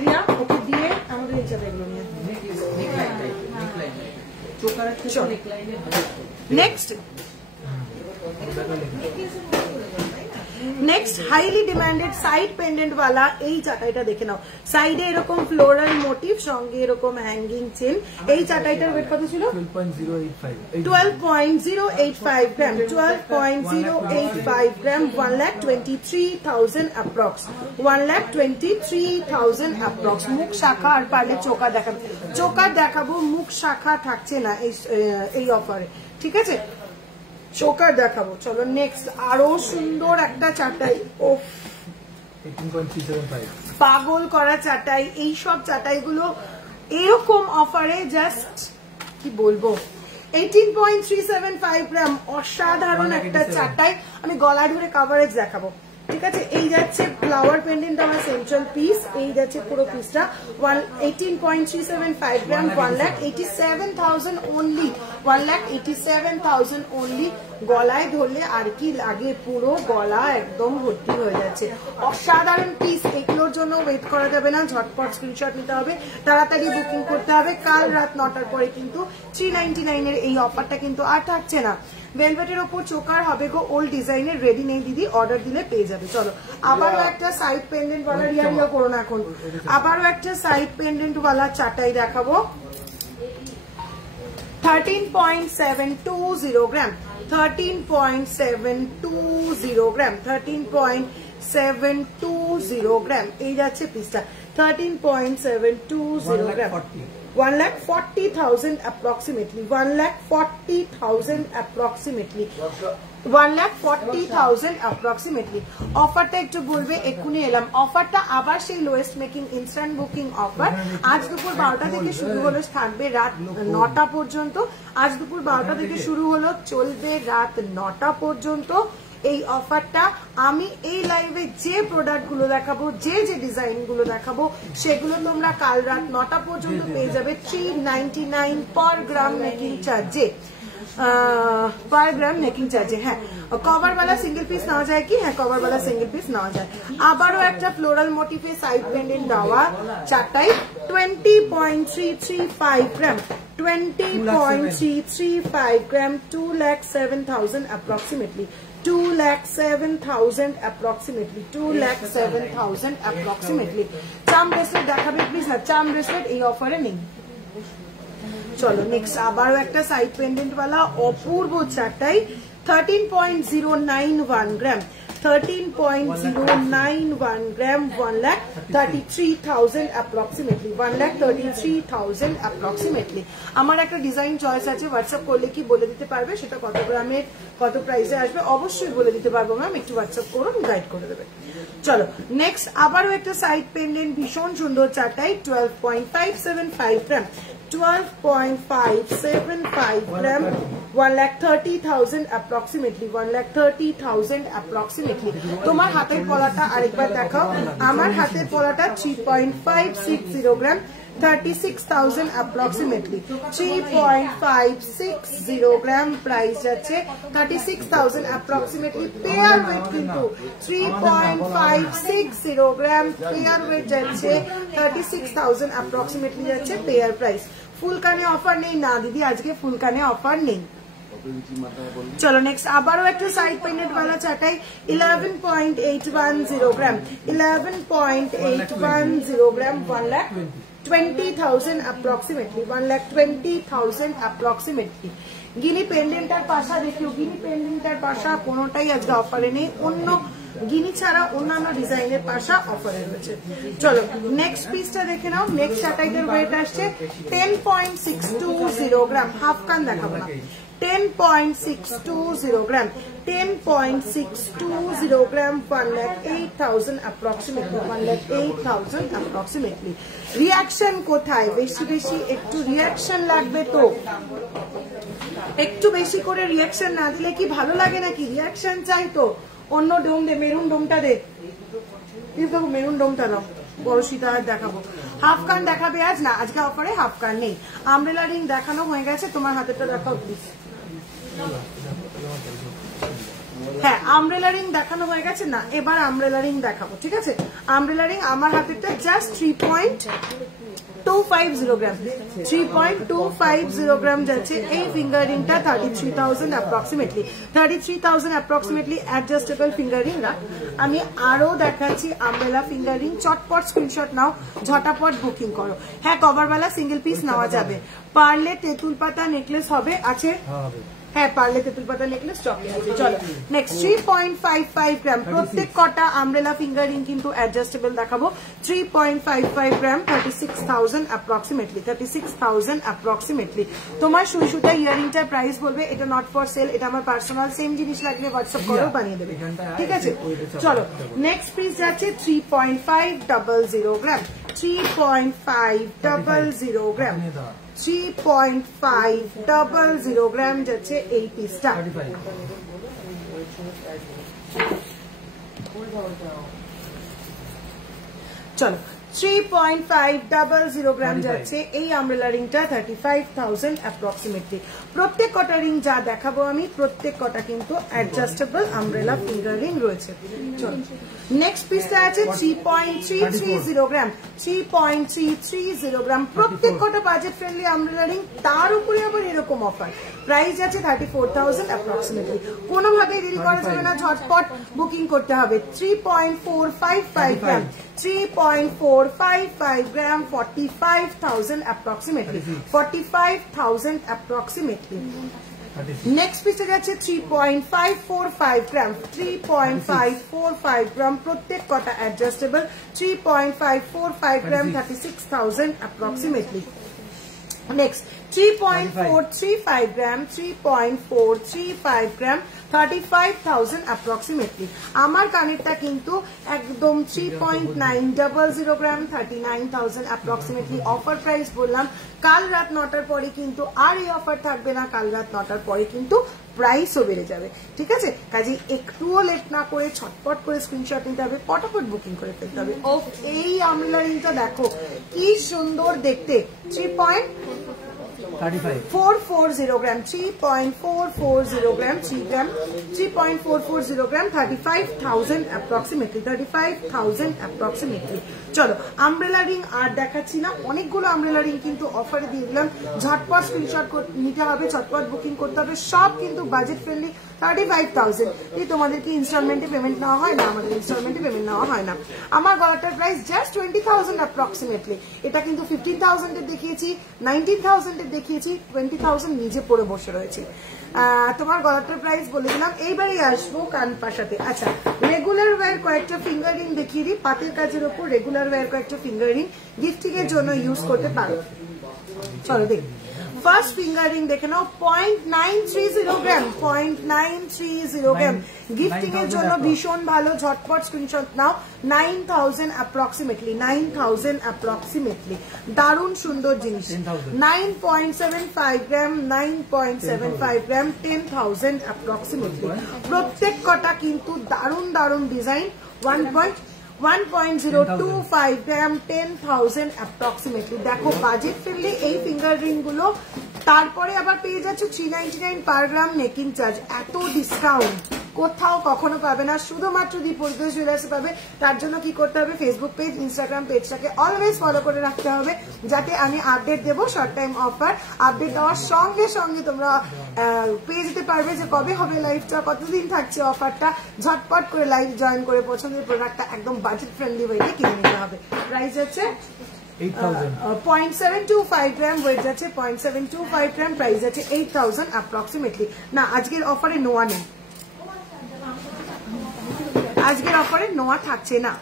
রিয়া ওকে দিয়ে আমাদের এই চাটাইগুলো নিয়ে next next highly demanded side pendant वाला এই চাটাইটা দেখে নাও। সাইডে এরকম ফ্লোরাল মোটিভ, সঙ্গে এরকম হ্যাঙ্গিং চেন। এই চাটাইটার ওয়েট কত ছিল? 12.085 গ্রাম, 12.085 গ্রাম, 1,23,000 অ্যাপ্রক্স, 1,23,000 অ্যাপ্রক্স। মুখ শাখা আর পারলে চোকা দেখাবো, চোকা দেখাবো, মুখ শাখা থাকছে না এই অফারে, ঠিক আছে, চোকার দেখাবো। চলো নেক্সট আরো সুন্দর একটা চাটাই, ও 18.375 পাগল করা চাটাই। এই সব চাটাইগুলো এরকম অফারে জাস্ট কি বলবো, 18.375 গ্রাম, অসাধারণ একটা চাটাই। আমি গলা ধরে কাভারেজ দেখাবো, ঠিক আছে। এই যাচ্ছে ফ্লাওয়ার পেন্ডেন্ট আমার সেন্ট্রাল পিস, এই যাচ্ছে পুরো পিসটা 18.375 গ্রাম, 1,87,000 অনলি, 1,87,000 অনলি। গলায় ধরলে আর কি লাগে, পুরো গলা একদম ভর্তি হয়ে যাচ্ছে, অসাধারণ পিস। এগুলোর জন্য ওয়েট করা যাবে না, ঝটপট স্ক্রিনশট নিতে হবে, তাড়াতাড়ি বুকিং করতে হবে। কাল রাত 9টার পরে কিন্তু 399 এর এই অফারটা কিন্তু আর থাকছে না। ভেলভেটের ওপর চোকার হবে গো, ওল্ড ডিজাইনের, রেডি নেই দিদি, অর্ডার দিলে পেয়ে যাবে। চলো আবারও একটা সাইড পেন্ডেন্ট वाला, রিয়া করো না এখন, আবারও একটা সাইড পেন্ডেন্ট वाला চাটাই দেখাবো। 13.720 গ্রাম, 13.720 গ্রাম, 13.720 গ্রাম, এই যাচ্ছে পিসটা 13.720 গ্রাম, 1,40,000 approximately, 1,40,000 approximately, 1,40,000 approximately। অফারটা একটু বলবে, এক্ষুনি এলাম। অফারটা আবার সেই lowest making instant booking offer. আজ দুপুর 12টা থেকে শুরু হলো, থাকবে রাত 9টা পর্যন্ত। আজ দুপুর 12টা থেকে শুরু হলো, চলবে রাত 9টা পর্যন্ত এই অফারটা। আমি এই লাইভে যে প্রোডাক্ট গুলো দেখাবো, যে যে ডিজাইন গুলো দেখাবো, সেগুলো তোমরা কাল রাত 9টা পর্যন্ত পেয়ে যাবে 399 পার গ্রাম মেকিং চার্জে, পার গ্রাম মেকিং চার্জে। হ্যাঁ, কভার वाला সিঙ্গেল পিস নেওয়া যায় কি? হ্যাঁ, কভার वाला সিঙ্গেল পিস নেওয়া যায়। আবারও একটা ফ্লোরাল মোটিভে সাইড পেন্ডেন্ট দেওয়া চারটাই 20.335 গ্রাম, 20.335 গ্রাম, 2,07,000 approximately, 2,07,000 approximately, 2,07,000 approximately। চাম ব্রেসলেট দেখাবে প্লিজ না, চাম ব্রেসলেট এই অফারে নেই। চলো নেক্সট আবারও একটা সাইড পেন্ডেন্ট वाला অপূর্ব চারটাই 13.091 গ্রাম, 13.091 gram, 1,33,000 approximately, 1,33,000 approximately. আমার একটা ডিজাইন চয়েস আছে, হোয়াটসঅ্যাপ করলে কি বলে দিতে পারবে সেটা কত গ্রামের কত প্রাইসে আসবে? অবশ্যই বলে দিতে পারবো ম্যাম, একটু হোয়াটসঅ্যাপ করুন, গাইড করে দেবে। চলো নেক্সট আবারও একটা সাইড পেন্ডেন্ট, ভীষণ সুন্দর চারটাই, 12.575 গ্রাম, 12.575 gram, 1,30,000 approximately, 1,30,000 approximately. তোমার হাতের পলাটা আরেকবার দেখাও। আমার হাতের পলাটা 3.560 গ্রাম, 36,000 approximately, 3.560 gram প্রাইস যাচ্ছে 36,000 approximately, পেয়ার ওয়েট কিন্তু 3.560 gram পেয়ার ওয়েট যাচ্ছে 36,000 approximately যাচ্ছে পেয়ার প্রাইস। ফুলকানে অফার নেই না দিদি, আজকে ফুলকানে অফার নেই। চলো নেক্সট আবারও একটা সাইড পেন্ডেন্ট वाला চাটাই, 11.810 গ্রাম, 11.810 গ্রাম, 1,20,000 approximately, 1,20,000 approximately. গিনি পেন্ডেন্টার পাশা দেখিও, গিনি পেন্ডেন্টার পাশা কোনোটাই আজকে অফারে নেই, অন্য গিনি ছাড়া অন্যান্য ডিজাইনের পাশা অফারে রয়েছে। চলো নেক্সট পিসটা দেখে নাও। নেক্সট চাটাইটার ওয়েট আসছে 10.620 গ্রাম, হাফ কান দেখাবো না, 10.620 gram, 10.620 gram, 1,08,000 approximately, 1,08,000 approximately. Reaction কোথায়? বেশি বেশি একটু রিয়াকশন লাগবে তো, একটু বেশি করে রিয়াকশন না দিলে কি ভালো লাগে নাকি? রিয়াকশন চাই তো। অন্য ডোম দে, মেরুন ডোমটা দে, দেখো মেরুন ডোমটা দাও, বড় সীতাহার দেখাবো। হাফ কান দেখাবে আজ না, আজকে অফারে হাফ কান নেই। আমব্রেলা রিং দেখানো হয়ে গেছে, তোমার হাতেরটা দেখাও প্লিজ। হ্যাঁ আমব্রেলা রিং দেখানো হয়ে গেছে না, এবার আমব্রেলা রিং দেখাবো, ঠিক আছে? আমব্রেলা রিং আমার হাতেরটা জাস্ট 3.250 গ্রাম, 3.250 গ্রাম যাচ্ছে এই ফিঙ্গার রিংটা, 33,000 approximately, 33,000 approximately adjustable finger ring. আমি আরো দেখাচ্ছি আমব্রেলা ফিঙ্গার রিং, চটপট স্ক্রিনশট নাও, ঝটাপট বুকিং করো। হ্যাঁ কভারওয়ালা সিঙ্গেল পিস নেওয়া যাবে। পার্লে তেঁতুল পাতা নেকলেস হবে, আছে? হ্যাঁ পার্লে তেঁতুল পাতা নেকলেস স্টকে আছে। চলো নেক্সট 3.55 গ্রাম, প্রত্যেক কটা আমব্রেলা ফিঙ্গার রিং কিন্তু অ্যাডজাস্টেবল দেখাবো। 3.55 গ্রাম, 36,000 approximately, 36,000 approximately। তোমার সুই সুতা ইয়ারিংটার প্রাইস বলবে, এটা নট ফর সেল, এটা আমার পার্সোনাল, সেম জিনিস লাগলে হোয়াটসঅ্যাপ করো, বানিয়ে দেবে, ঠিক আছে? চলো নেক্সট পিস যাচ্ছে 3.500 গ্রাম, 3.500 গ্রাম, 3.500 গ্রাম যাচ্ছে এই পিসটা। চলো 3.500 গ্রাম যাচ্ছে এই আমব্রেলা রিংটা, 35,000 approximately। প্রত্যেক কটা রিং যা দেখাবো আমি, প্রত্যেক কটা কিন্তু অ্যাডজাস্টেবল আমব্রেলা ফিঙ্গার রিং রয়েছে। নেক্সট পিসটা আছে 3.330 গ্রাম, 3.330 গ্রাম, প্রত্যেক কটা বাজেট ফ্রেন্ডলি আমব্রেলা রিং, তার উপরে আবার এরকম অফার। প্রাইস আছে 34,000 approximately। কোনোভাবেই দেরি করা যাবে না, ঝটপট বুকিং করতে হবে। 3.455 গ্রাম, 3.455 gram, 45,000 approximately, 45,000 approximately। নেক্সট পিসে যাচ্ছে 3.545 গ্রাম, 3.545 গ্রাম, প্রত্যেক কটা অ্যাডজাস্টেবল, 3.545 গ্রাম, 36,000 approximately। Next 3.435 gram, 3.435 gram, 35,000 approximately। আমার কানেরটা কিন্তু একদম 3.900 গ্রাম, 39,000 approximately। অফার প্রাইস বললাম, কাল রাত 9টার পরে কিন্তু আর এই অফার থাকবে না, কাল রাত 9টার পরে কিন্তু প্রাইসও বেড়ে যাবে, ঠিক আছে? কাজে একটুও লেট না করে ছটপট করে স্ক্রিনশট নিতে হবে, পটাপট বুকিং করে ফেলতে হবে। ও এই আমব্রেলা রিংটা দেখো কি সুন্দর দেখতে, 3.440 গ্রাম, 3.440 গ্রাম, 3 গ্রাম, 3.440 গ্রাম, 35,000 approximately, 35,000 approximately। চলো আমব্রেলা রিং আর দেখাচ্ছি না, অনেকগুলো আমব্রেলা রিং কিন্তু অফারে দিয়ে দিলাম, ঝটপট স্ক্রিনশট নিতে হবে, ঝটপট বুকিং করতে হবে, সব কিন্তু বাজেট ফ্রেন্ডলি, 35,000। এই তোমাদেরকে ইনস্টলমেন্টে পেমেন্ট নেওয়া হয় না, আমাদের ইনস্টলমেন্টে পেমেন্ট নেওয়া হয় না। আমার গলাটার প্রাইস জাস্ট 20,000 অ্যাপ্রক্সিমেটলি। এটা কিন্তু 15,000 এর দেখিয়েছি, 19,000 এর দেখিয়েছি, 20,000 নিজে পরে বসে রয়েছে। তোমার গলাটার প্রাইস বলে দিলাম। এইবারই আসবো কানপাশাতে। আচ্ছা, রেগুলার ওয়্যার কয়েকটা ফিঙ্গার রিং দেখিয়ে দিই। পাতের কাজের ওপর রেগুলার ওয়্যার কয়েকটা ফিঙ্গার রিং গিফটিং এর জন্য ইউজ করতে পারো। চলো দেখি, ফার্স্ট ফিঙ্গার রিং দেখে নাও, 0.930 গ্রাম, 0.930 গ্রাম। গিফটিং এর জন্য ভীষণ ভালো, ঝটপট স্ক্রিনশট নাও। 9,000 অ্যাপ্রক্সিমেটলি, 9,000 অ্যাপ্রক্সিমেটলি। দারুণ সুন্দর জিনিস। 9.75 গ্রাম, 9.75 গ্রাম, 10,000 অ্যাপ্রক্সিমেটলি। প্রত্যেক কটা কিন্তু দারুণ দারুণ ডিজাইন। 1.025 গ্রাম, 10,000 অ্যাপ্রক্সিমেটলি। দেখো বাজেট ফ্রেন্ডলি এই ফিঙ্গার রিং গুলো। তারপরে আবার পেয়ে যাচ্ছে 399 পার গ্রাম মেকিং চার্জ। এত ডিসকাউন্ট কোথাও কখনো পাবে না, শুধুমাত্র দীপরিত জুয়েলার্সে পাবে। তার জন্য কি করতে হবে, ফেসবুক পেজ, ইনস্টাগ্রাম পেজটাকে অলওয়েজ ফলো করে রাখতে হবে, যাতে আমি আপডেট দেবো শর্ট টাইম অফার। আপডেট দেওয়ার সঙ্গে সঙ্গে তোমরা পেয়ে যেতে পারবে যে কবে হবে লাইভটা, কতদিন থাকছে অফারটা। ঝটপট করে লাইভ জয়েন করে পছন্দের প্রোডাক্টটা একদম বাজেট ফ্রেন্ডলি ওয়েতে কিনে নিতে হবে। প্রাইস হচ্ছে 0.725 গ্রাম, ওয়েট যাচ্ছে 0.725 গ্রাম, প্রাইস আছে 8,000 অ্যাপ্রক্সিমেটলি। না, আজকের অফারে নোয়া নেই, আজকের অফারে নোয়া থাকছে না।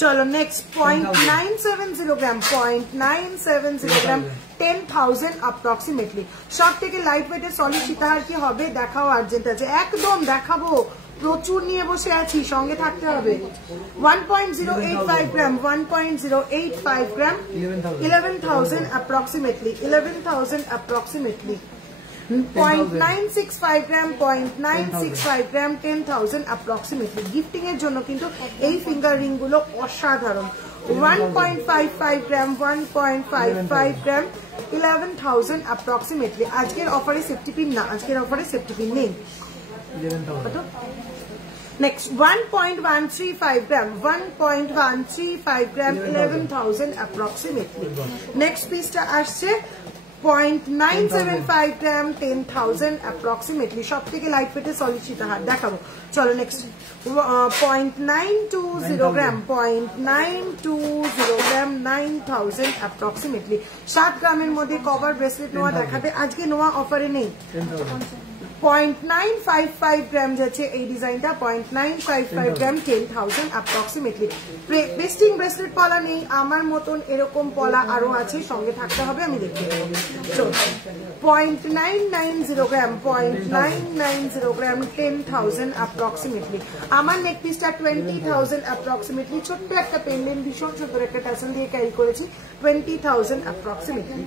চলো নেক্সট, 0.970 গ্রাম, 0.970 গ্রাম, 10,000 অ্যাপ্রক্সিমেটলি। সব থেকে লাইট ওয়েটের সলিড সীতাহার কি হবে দেখাও, আর্জেন্ট আছে, একদম দেখাবো, প্রচুর নিয়ে বসে আছি, সঙ্গে থাকতে হবে। 1.085 গ্রাম, 1.085 গ্রাম, 11,000 অ্যাপ্রক্সিমেটলি, 11,000 অ্যাপ্রক্সিমেটলি। 0.965 গ্রাম, 0.965 গ্রাম, 10,000 অ্যাপ্রক্সিমেটলি। গিফটিং এর জন্য কিন্তু এই ফিঙ্গার রিং গুলো অসাধারণ। 1.55 গ্রাম, 1.55 গ্রাম, 11,000 অ্যাপ্রক্সিমেটলি। আজকের অফারে সেফটি পিন না, আজকের অফারে সেফটি পিন নেই। 11,000। নেক্সট 1.135 গ্রাম, 1.135 গ্রাম, 11,000 অ্যাপ্রক্সিমেটলি। নেক্সট পিসটা আসছে 0.975 গ্রাম, 10,000 অ্যাপ্রক্সিমেটলি। সব থেকে লাইট ওয়েটের সলিড সীতাহার দেখাবো। চলো নেক্সট 0.920 গ্রাম, 0.920 গ্রাম, 9,000 অ্যাপ্রক্সিমেটলি। 7 গ্রামের মধ্যে কভার ব্রেসলেট নোয়া দেখাবে, আজকে নোয়া অফারে নেই। 0.955 গ্রাম যাচ্ছে এই ডিজাইনটা, 0.955 গ্রাম, 10,000 অ্যাপ্রক্সিমেটলি। বেস্টিং ব্রেসলেট পলা নেই, আমার মতন এরকম পলা আরো আছে, সঙ্গে থাকতে হবে, আমি দেখতে পাবো। 0.990 গ্রাম, 0.990 গ্রাম, 10,000 অ্যাপ্রক্সিমেটলি। আমার নেক পিসটা 20,000 অ্যাপ্রক্সিমেটলি। ছোট্ট একটা পেন্ডেন্ট, ভীষণ সুন্দর একটা টাসেল দিয়ে ক্যারি করেছি, 20,000 অ্যাপ্রক্সিমেটলি।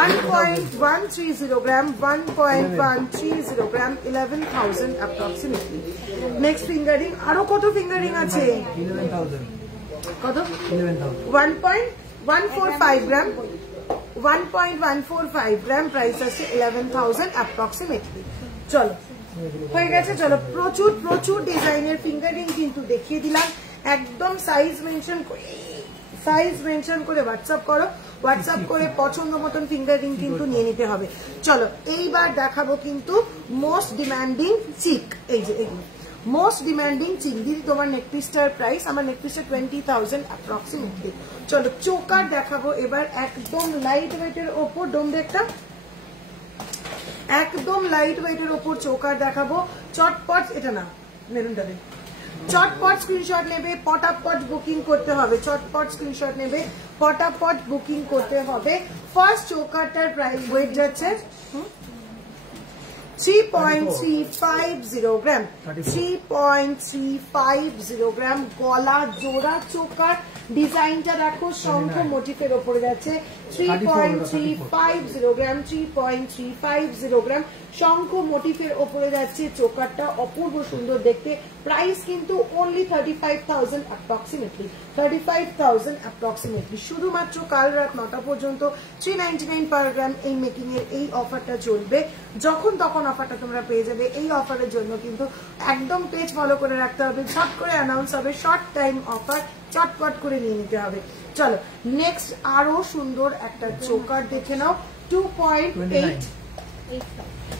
1.130 গ্রাম, 1.130 গ্রাম, 11,000 অ্যাপ্রক্সিমেটলি। নেক্সট ফিঙ্গারিং, আরো কত ফিঙ্গারিং আছে, 11,000। কত, 11,000। 1.145 গ্রাম, 1.145 গ্রাম, প্রাইস আছে 11,000 অ্যাপ্রক্সিমেটলি। চলো হয়ে গেছে। চলো প্রচুর প্রচুর ডিজাইনের ফিঙ্গারিং কিন্তু দেখিয়ে দিলাম। একদম সাইজ মেনশন করে হোয়াটসঅ্যাপ করো, হোয়াটসঅ্যাপ করে পছন্দ মতন ফিঙ্গার রিং কিন্তু নিয়ে নিতে হবে। চলো এইবার দেখাবো কিন্তু মোস্ট ডিমান্ডিং চিক। এই যে এগুলো মোস্ট ডিমান্ডিং চিক। দিদি তোমার নেকপিসটার প্রাইস, আমার নেকপিসটা 20,000 অ্যাপ্রক্সিমেটলি। চলো চোকার দেখাবো এবার, একদম লাইট ওয়েটের ওপর, ডোম একটা একদম লাইট ওয়েটের ওপর চোকার দেখাবো। চটপট, এটা না মেরুনটা দেখ, চটপট স্ক্রিনশট নেবে, পটাপট বুকিং করতে হবে, চটপট স্ক্রিনশট নেবে, পটাপট বুকিং করতে হবে। ফার্স্ট চোকারটার প্রাইস ওয়েট যাচ্ছে 3.350 গ্রাম, 3.350 গ্রাম। গলা জোড়া চোকার, ডিজাইনটা দেখো শঙ্খ মোটিফের ওপরে যাচ্ছে। 3.350 গ্রাম, 3.350 গ্রাম, শঙ্খ মোটিফের ওপরে যাচ্ছে। চোকারটা অপূর্ব সুন্দর দেখতে। প্রাইস কিন্তু অনলি 35,000 অ্যাপ্রক্সিমেটলি, 35,000 অ্যাপ্রক্সিমেটলি। শুধুমাত্র কাল রাত 9টা পর্যন্ত 399 পার গ্রাম এই মেকিং এর এই অফারটা চলবে। যখন তখন অফারটা তোমরা পেয়ে যাবে। এই অফারের জন্য কিন্তু একদম পেজ ফলো করে রাখতে হবে, ঝট করে অ্যানাউন্স হবে, শর্ট টাইম অফার, চটপট করে নিয়ে নিতে হবে। চলো নেক্সট আরো সুন্দর একটা চোকার দেখে নাও, 2.8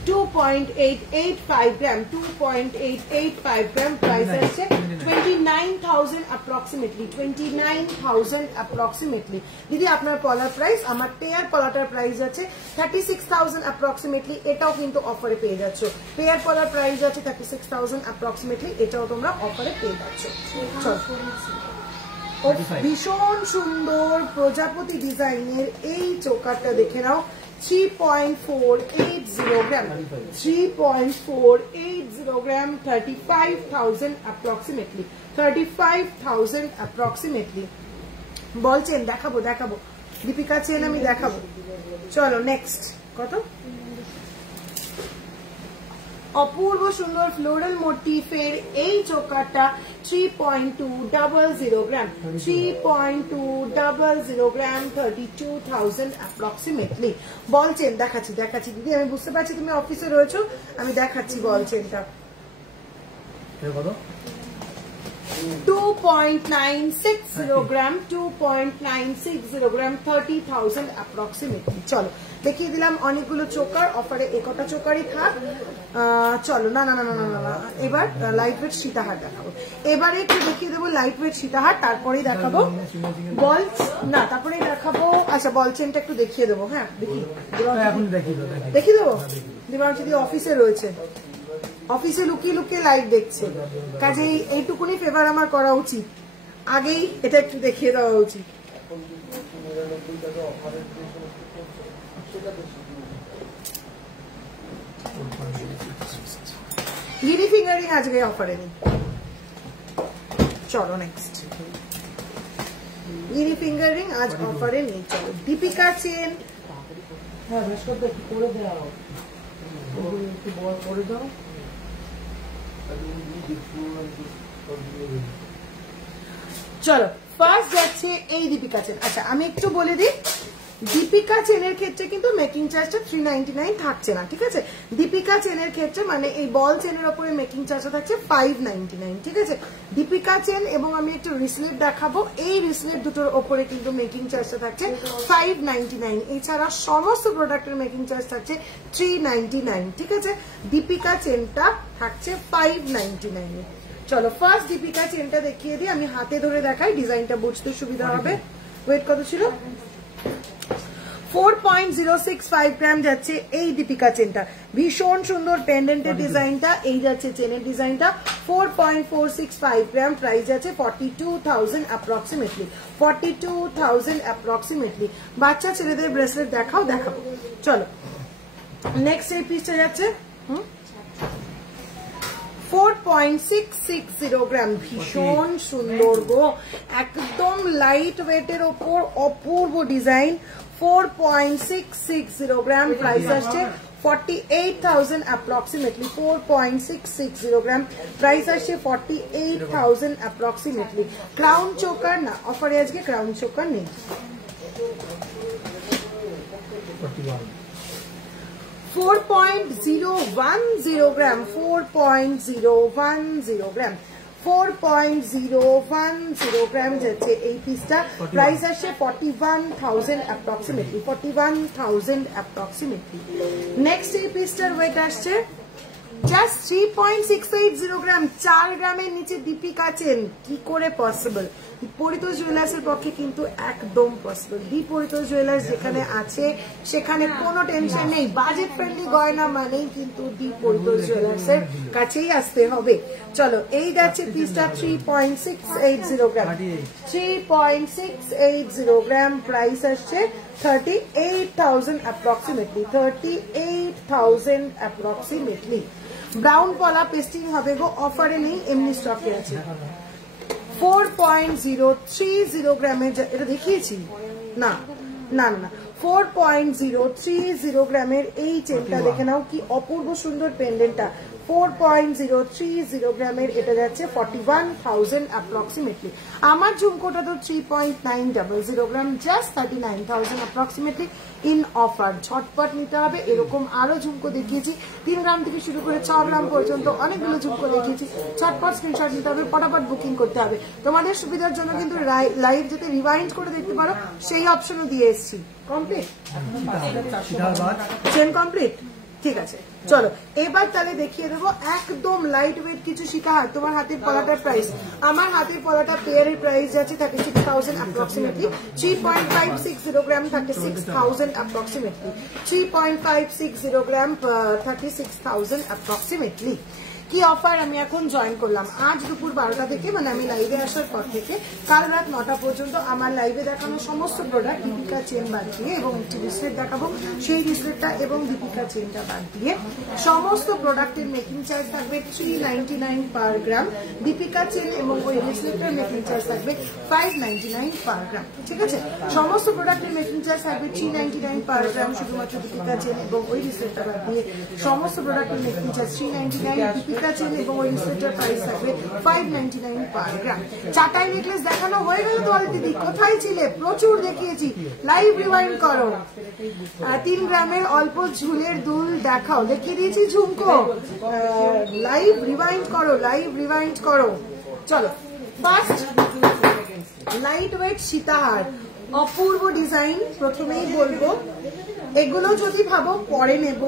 2.885 গ্রাম, 2.885 গ্রাম, প্রাইস আছে 29,000 approximately, 29,000 approximately. দিদি আপনার পলার প্রাইস, আমার পেয়ার পলাটার প্রাইস আছে 36,000 approximately, এটাও কিন্তু অফারে পেয়ে যাচ্ছ। পেয়ার পলার প্রাইস আছে 36,000 approximately, এটাও তোমরা অফারে পেয়ে যাচ্ছ। ভীষণ সুন্দর প্রজাপতি ডিজাইনের এই চোকারটা দেখে নাও, 3.480 গ্রাম, 3.480 গ্রাম, 35,000 approximately, 35,000 approximately. বলছেন দেখাবো দেখাবো দীপিকা চেন আমি দেখাবো। চলো নেক্সট, কত অপূর্ব সুন্দর ফ্লোরাল মোটিফের এই চোকারটা 3.200 গ্রাম, 3.200 গ্রাম, 32,000 approximately. বলছেন দেখাচ্ছি দেখাচ্ছি দিদি, আমি বুঝতে পারছি তুমি অফিসে রয়েছো, আমি দেখাচ্ছি বলছেনটা। 2.960 গ্রাম, 2.960 গ্রাম, 30,000 approximately. চলো দেখিয়ে দিলাম অনেকগুলো চোকার অফারে, একটা চোকারই থাক। চলো না না না না না না, এবার লাইট ওয়েট সীতাহার দেখাবো। এবারে একটু দেখিয়ে দেবো লাইট ওয়েট সীতাহার, তারপরেই দেখাবো বল না, তারপরেই দেখাবো। আচ্ছা বল চেনটা একটু দেখিয়ে দেবো। হ্যাঁ দেখি দেখিয়ে দেবো। দিবাংশী দিদি অফিসে রয়েছে, অফিসে লুকিয়ে লুকিয়ে লাইভ দেখছে, কাজেই এইটুকুনি ফেভার আমার করা উচিত, আগেই এটা একটু দেখিয়ে দেওয়া উচিত। গিরি ফিঙ্গারিং আজকে অফারে নেই। চলো নেক্সট, গিরি ফিঙ্গারিং আজ অফারে নেই। চলো দীপিকা চেন, হ্যাঁ করে দেওয়া একটু বল করে দাও। চলো ফার্স্ট যাচ্ছে এই দীপিকা চেন। আচ্ছা আমি একটু বলে দিই, দীপিকা চেনের ক্ষেত্রে কিন্তু মেকিং চার্জটা 399 থাকছে না, ঠিক আছে। দীপিকা চেনের ক্ষেত্রে মানে এই বল চেনের ওপরে মেকিং চার্জটা থাকছে 599, ঠিক আছে। দীপিকা চেন এবং আমি একটু রিসলেট দেখাবো, এই রিসলেট দুটোর ওপরে কিন্তু মেকিং চার্জটা থাকছে 599, এছাড়া সমস্ত প্রোডাক্টের মেকিং চার্জ থাকছে 399, ঠিক আছে। দীপিকা চেনটা থাকছে 599। চলো ফার্স্ট দীপিকা চেনটা দেখিয়ে দিই, আমি হাতে ধরে দেখাই, ডিজাইনটা বুঝতে সুবিধা হবে। ওয়েট কত ছিল? 4.065 গ্রাম যাচ্ছে এই দীপিকা চেনটা, ভীষণ সুন্দর পেন্ডেন্টের ডিজাইনটা, এই যাচ্ছে চেনের ডিজাইনটা। 4.465 গ্রাম, প্রাইস আছে 42,000 approximately, 42,000 approximately। বাচ্চা ছেলেদের ব্রেসলেট দেখাও, দেখাবো। চলো নেক্সট এই পিসটা যাচ্ছে 4.660 গ্রাম, ভীষণ সুন্দর গো, একদম লাইট ওয়েটের ওপর অপূর্ব ডিজাইন। 4.660 গ্রাম, প্রাইস আসছে 48,000 approximately, 4.660 গ্রাম, প্রাইস আসছে 48,000 approximately। ক্রাউন চোকার না, অফারে আজকে ক্রাউন চোকার নেই। 4.010 গ্রাম, 4.010 গ্রাম, 4.010 গ্রাম যাচ্ছে এই পিসটা, প্রাইস আসছে 41,000 approximately, 41,000 approximately। নেক্সট এই পিসটার ওয়েট আসছে জাস্ট 3.680 গ্রাম, 4 গ্রামের নিচে দীপিকা চেন কি করে পসিবল? পরিতোষ জুয়েলার্সের পক্ষে কিন্তু একদম পসিবল। দি পরিতোষ জুয়েলার্স যেখানে আছে সেখানে কোনো টেনশন নেই, বাজেট ফ্রেন্ডলি গয়না মানেই কিন্তু দি পরিতোষ জুয়েলার্সের কাছেই আসতে হবে। চলো এই যাচ্ছে পিসটা 3.680 গ্রাম, 3.680 গ্রাম, প্রাইস আসছে 38,000 approximately, 38,000 approximately। ব্রাউন পলা পেস্টিং হবে গো, অফারে নেই, এমনি স্টকে আছে। 4.030 গ্রামের, এটা দেখিয়েছি না না না, 4.030 গ্রামের এই চেনটা দেখে নাও, কি অপূর্ব সুন্দর পেন্ডেন্টটা। 4.030 গ্রামের এটা যাচ্ছে 41,000 approximately। আমার ঝুমকোটা তো 3.900 গ্রাম, জাস্ট 39,000 approximately ইন অফার। ঝটপট নিতে হবে, এরকম আরো ঝুমকো দেখিয়েছি 3 গ্রাম থেকে শুরু করে 6 গ্রাম পর্যন্ত অনেকগুলো ঝুমকো দেখিয়েছি, ঝটপট স্ক্রিনশট নিতে হবে, ফটাফট বুকিং করতে হবে। তোমাদের সুবিধার জন্য কিন্তু লাইভ যাতে রিওয়াইন্ড করে দেখতে পারো সেই অপশনও দিয়ে এসেছি। কমপ্লিট চেন কমপ্লিট, ঠিক আছে, চলো এবার তাহলে দেখিয়ে দেবো একদম লাইট ওয়েট কিছু সীতাহার। তোমার হাতের পলাটার প্রাইস, আমার হাতের পলাটা পেয়ারের প্রাইস যাচ্ছে 36,000 অ্যাপ্রক্সিমেটলি। 3.560 গ্রাম 36,000 অ্যাপ্রক্সিমেটলি। 3.560 গ্রাম 36,000 অ্যাপ্রক্সিমেটলি। কি অফার আমি এখন জয়েন করলাম আজ দুপুর 12টা থেকে, মানে আমি লাইভে আসার পর থেকে কাল রাত 9টা পর্যন্ত আমার লাইভে দেখানো সমস্ত প্রোডাক্ট দীপিকা চেন বাদ দিয়ে এবং একটি ব্রেসলেট দেখাবো, সেই ব্রেসলেটটা এবং দীপিকা চেনটা বাদ দিয়ে সমস্ত প্রোডাক্টের মেকিং চার্জ থাকবে 399 পার গ্রাম। দীপিকা চেন এবং ওই ব্রেসলেটটার মেকিং চার্জ থাকবে 599 পার গ্রাম। ঠিক আছে, সমস্ত প্রোডাক্টের মেকিং চার্জ থাকবে 399 পার গ্রাম শুধুমাত্র দীপিকা চেন এবং ওই ব্রেসলেটটা বাদ দিয়ে। সমস্ত প্রোডাক্টের মেকিং চার্জ 399, এবং ওই সেটের প্রাইস থাকবে 599 পার গ্রাম। চাটাই নেকলেস দেখানো হয়ে গেল তো দিদি, কোথায় ছিলে? প্রচুর দেখিয়েছি, লাইভ রিওয়াইন্ড করো। 3 গ্রামের অল্প ঝুলের দুল দেখাও, দেখিয়ে দিয়েছি ঝুমকো। লাইভ রিওয়াইন্ড করো, লাইভ রিওয়াইন্ড করো। চলো ফার্স্ট লাইট ওয়েট সীতাহার, অপূর্ব ডিজাইন। প্রথমেই বলবো এগুলো যদি ভাবো পরে নেব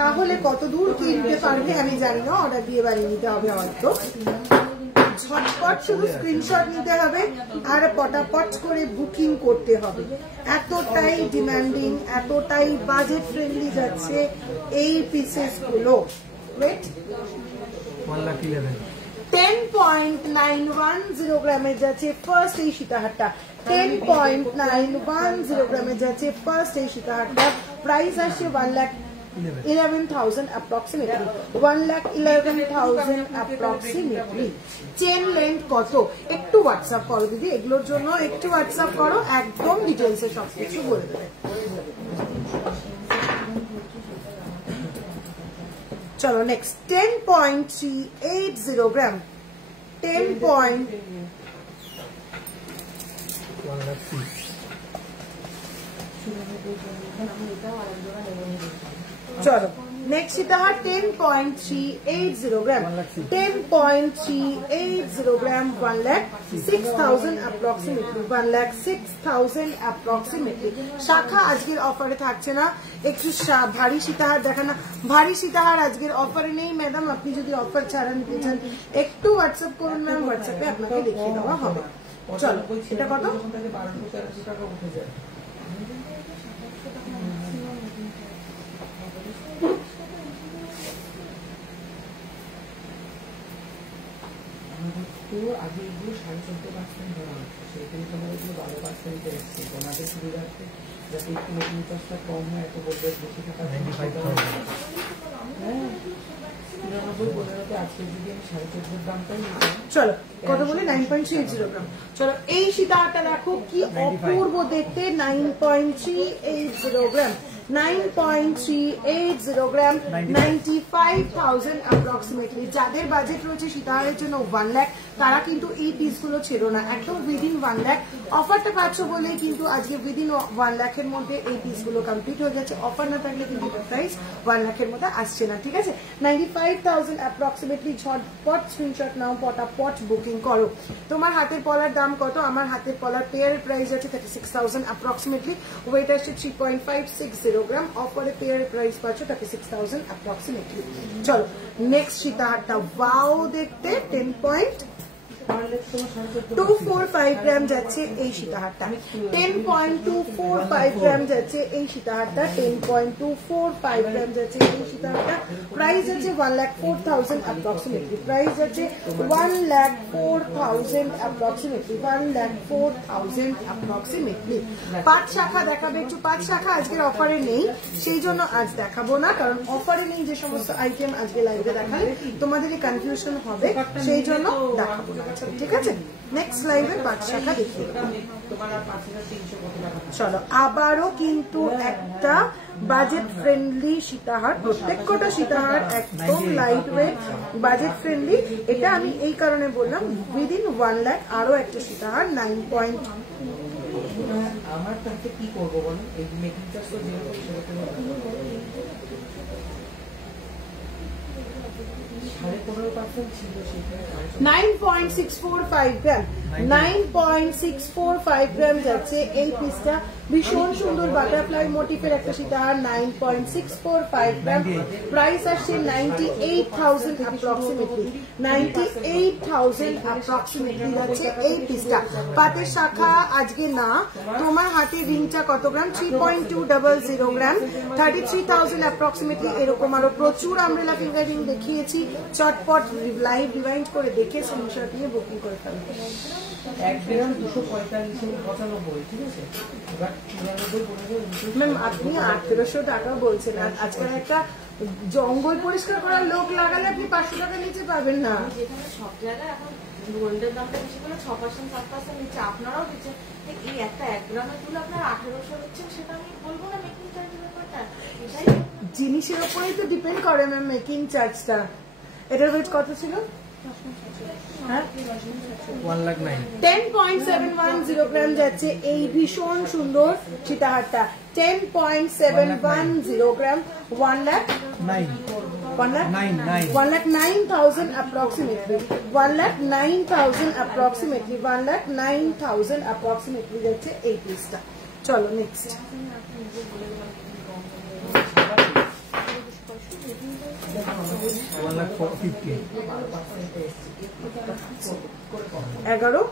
তাহলে কত দূর কিনতে পারবে আমি জানি না, অর্ডার দিয়ে বানিয়ে নিতে হবে হয়তো। ঝটপট শুধু স্ক্রিনশট নিতে হবে আর পটাপট করে বুকিং করতে হবে। এতটাই ডিমান্ডিং, এতটাই বাজেট ফ্রেন্ডলি যাচ্ছে এই পিসেস গুলো। ওয়েট 10.910 গ্রামের যাচ্ছে ফার্স্ট এই সীতাহারটা। 10.910 গ্রামের যাচ্ছে ফার্স্ট এই সীতাহারটা। প্রাইস আসছে 1,11,000 approximately. 1,11,000 approximately. চেন লেন্থ কত একটু হোয়াটসঅ্যাপ করো দিদি, এগুলোর জন্য একটু হোয়াটসঅ্যাপ করো, একদম ডিটেলসে সবকিছু বলে দেবে। চলো নেক্সট 10.380 গ্রাম। 10. চলো নেক্সট সীতাহার 10.380 গ্রাম। 10.380 গ্রাম 1,06,000 অ্যাপ্রক্সিমেটলি। 1,06,000 অ্যাপ্রক্সিমেটলি। শাখা আজকের অফারে থাকছে না, একটু ভারী সীতাহার দেখানা। ভারী সীতাহার আজকের অফারে নেই ম্যাডাম, আপনি যদি অফার ছাড়া নিতে চান একটু হোয়াটসঅ্যাপ করুন ম্যাম, হোয়াটসঅ্যাপে আপনাকে দেখিয়ে দেওয়া হবে। চলো এটা কত? আগে এগুলো 14.5% ধরা হচ্ছে, সেইখানে তোমার এগুলো 12% এসছে। তোমাদের সুবিধার্থে যাতে একটু মেকিং চার্জটা কম হয়, এত বলবে বেশি টাকা। হ্যাঁ 99-15 আজকে যদি আমি 14.5 দামটাই নিতাম। চলো কত বলে 9.380 গ্রাম। চলো এই সীতাহারটা দেখো কি অপূর্ব দেখতে। 9.380 গ্রাম। 9.380 গ্রাম 95,000 অ্যাপ্রক্সিমেটলি। যাদের বাজেট রয়েছে সীতাহারের জন্য 1 লাখ, তারা কিন্তু এই পিসগুলো ছিল না, একদম উইদিন 1 লাখ। অফারটা পাচ্ছ বলেই কিন্তু আজকে উইদিন 1 লাখের মধ্যে এই পিসগুলো কমপ্লিট হয়ে যাচ্ছে। অফার না থাকলে কিন্তু প্রাইস 1 লাখের মধ্যে আসছে না। ঠিক আছে, 95,000 অ্যাপ্রক্সিমেটলি। ঝটপট স্ক্রিনশট নাও, পটাপট বুকিং করো। তোমার হাতের পলার দাম কত? আমার হাতের পলার পেয়ারের প্রাইস আছে 36,000 অ্যাপ্রক্সিমেটলি। ওয়েট আসছে 3.560 গ্রাম। অফারে পেয়ারের প্রাইস পাচ্ছ 36,000 অ্যাপ্রক্সিমেটলি। চলো নেক্সট সীতাহারটা ওয়াও দেখতে। 10.245 গ্রাম যাচ্ছে এই সীতাহারটা। 10.245 গ্রাম যাচ্ছে এই সীতাহারটা। 10.245 গ্রাম যাচ্ছে এই সীতাহারটা। প্রাইস আছে 1,04,000 অ্যাপ্রক্সিমেটলি। প্রাইস আছে 1,04,000 অ্যাপ্রক্সিমেটলি। 1,04,000 অ্যাপ্রক্সিমেটলি। 5 শাখা দেখাবে একটু। 5 শাখা আজকের অফারে নেই, সেই জন্য আজ দেখাবো না, কারণ অফারে নেই যে সমস্ত আইটেম আজকে লাইভে দেখালে তোমাদের কনফিউশন হবে, সেই জন্য দেখাবো না। ঠিক আছে, নেক্সট লাইভে 5 শাখা দেখিয়ে দেবো। চলো আবারও কিন্তু একটা বাজেট ফ্রেন্ডলি সীতাহার। প্রত্যেকটা সীতাহার একদম লাইট ওয়েট, বাজেট ফ্রেন্ডলি। এটা আমি এই কারণে বললাম উইদিন 1 লাখ আরো একটা সীতাহার 9. আমার তাতে কি করবো বলো, এই মেকিং চার্জ তো যেরকম সেরকম 15.5% ছিল সেটা 9.645 গ্রাম 9.645 গ্রাম যাচ্ছে এই পিসটা। ভীষণ সুন্দর বাটারফ্লাই মোটিফের একটা সীতাহার 9.645 গ্রাম। প্রাইস আসছে 98,000 অ্যাপ্রক্সিমেটলি 98,000 অ্যাপ্রক্সিমেটলি যাচ্ছে এই পিসটা। পাতের শাখা আজকে না। তোমার হাতে রিংটা কত গ্রাম? 3.200 গ্রাম 33,000 অ্যাপ্রক্সিমেটলি। এরকম আরো প্রচুর আমব্রেলা ফিঙ্গার রিং দেখিয়েছি। চটপট লাইভ রিভাইন্ড করে দেখে স্ক্রিনশট নিয়ে বুকিং করে ফেলবে। 1 গ্রাম 245.95, ঠিক আছে? এবার 93 ম্যাম আপনি 1800 টাকা বলছেন, আর আজকাল একটা জঙ্গল পরিষ্কার করার লোক লাগালে আপনি 500 টাকা নিচে পাবেন না। যেখানে সব জায়গায় এখন গোল্ডের দামটা বেশি করে 6% 7% নিচে আপনারাও দিচ্ছেন। এই একটা 1 গ্রামের তুলে আপনার 1800 দিচ্ছেন, সেটা আমি বলবো না মেকিং চার্জের ব্যাপারটা। এটাই জিনিসের উপরেই তো ডিপেন্ড করে ম্যাম মেকিং চার্জটা। এটার ওয়েট কত ছিল? 1,09,000 10.710 গ্রাম যাচ্ছে এই ভীষণ সুন্দর সীতাহারটা। 10.710 গ্রাম 1,09,000 approximately 1,09,000 approximately 1,09,000 approximately যাচ্ছে এই পিসটা। চলো নেক্সট। এগারো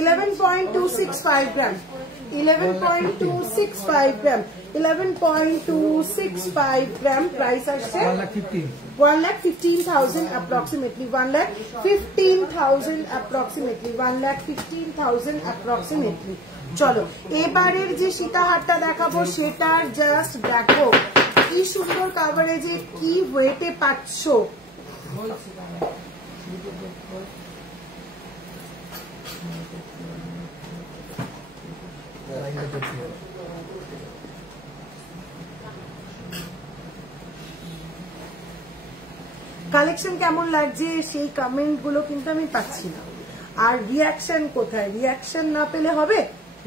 11.265 গ্রাম 11.265 গ্রাম 11.265 গ্রাম। প্রাইস আসছে 1,15,000 approximately 1,15,000 approximately 1,15,000 approximately। চলো এবারের যে সীতাহারটা দেখাবো সেটার জাস্ট দেখো কি সুন্দর কাভারেজে, কি ওয়েটে পাচ্ছ। কালেকশন কেমন লাগছে সেই কমেন্ট গুলো কিন্তু আমি পাচ্ছি না। আর রিয়াকশন কোথায়? রিয়াকশন না পেলে হবে?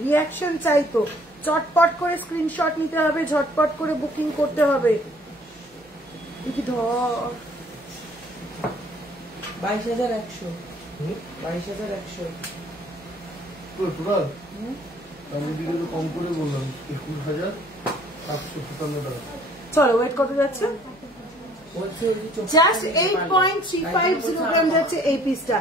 রিয়াকশন চাই তো। চটপট করে স্ক্রিনশট নিতে হবে, ঝটপট করে বুকিং করতে হবে। 22,100 22,100 টোটাল আমি দিকে তো কম করে বললাম 21,757 টাকা। চলো ওয়েট কত যাচ্ছে? জাস্ট 8.350 গ্রাম যাচ্ছে এই পিসটা।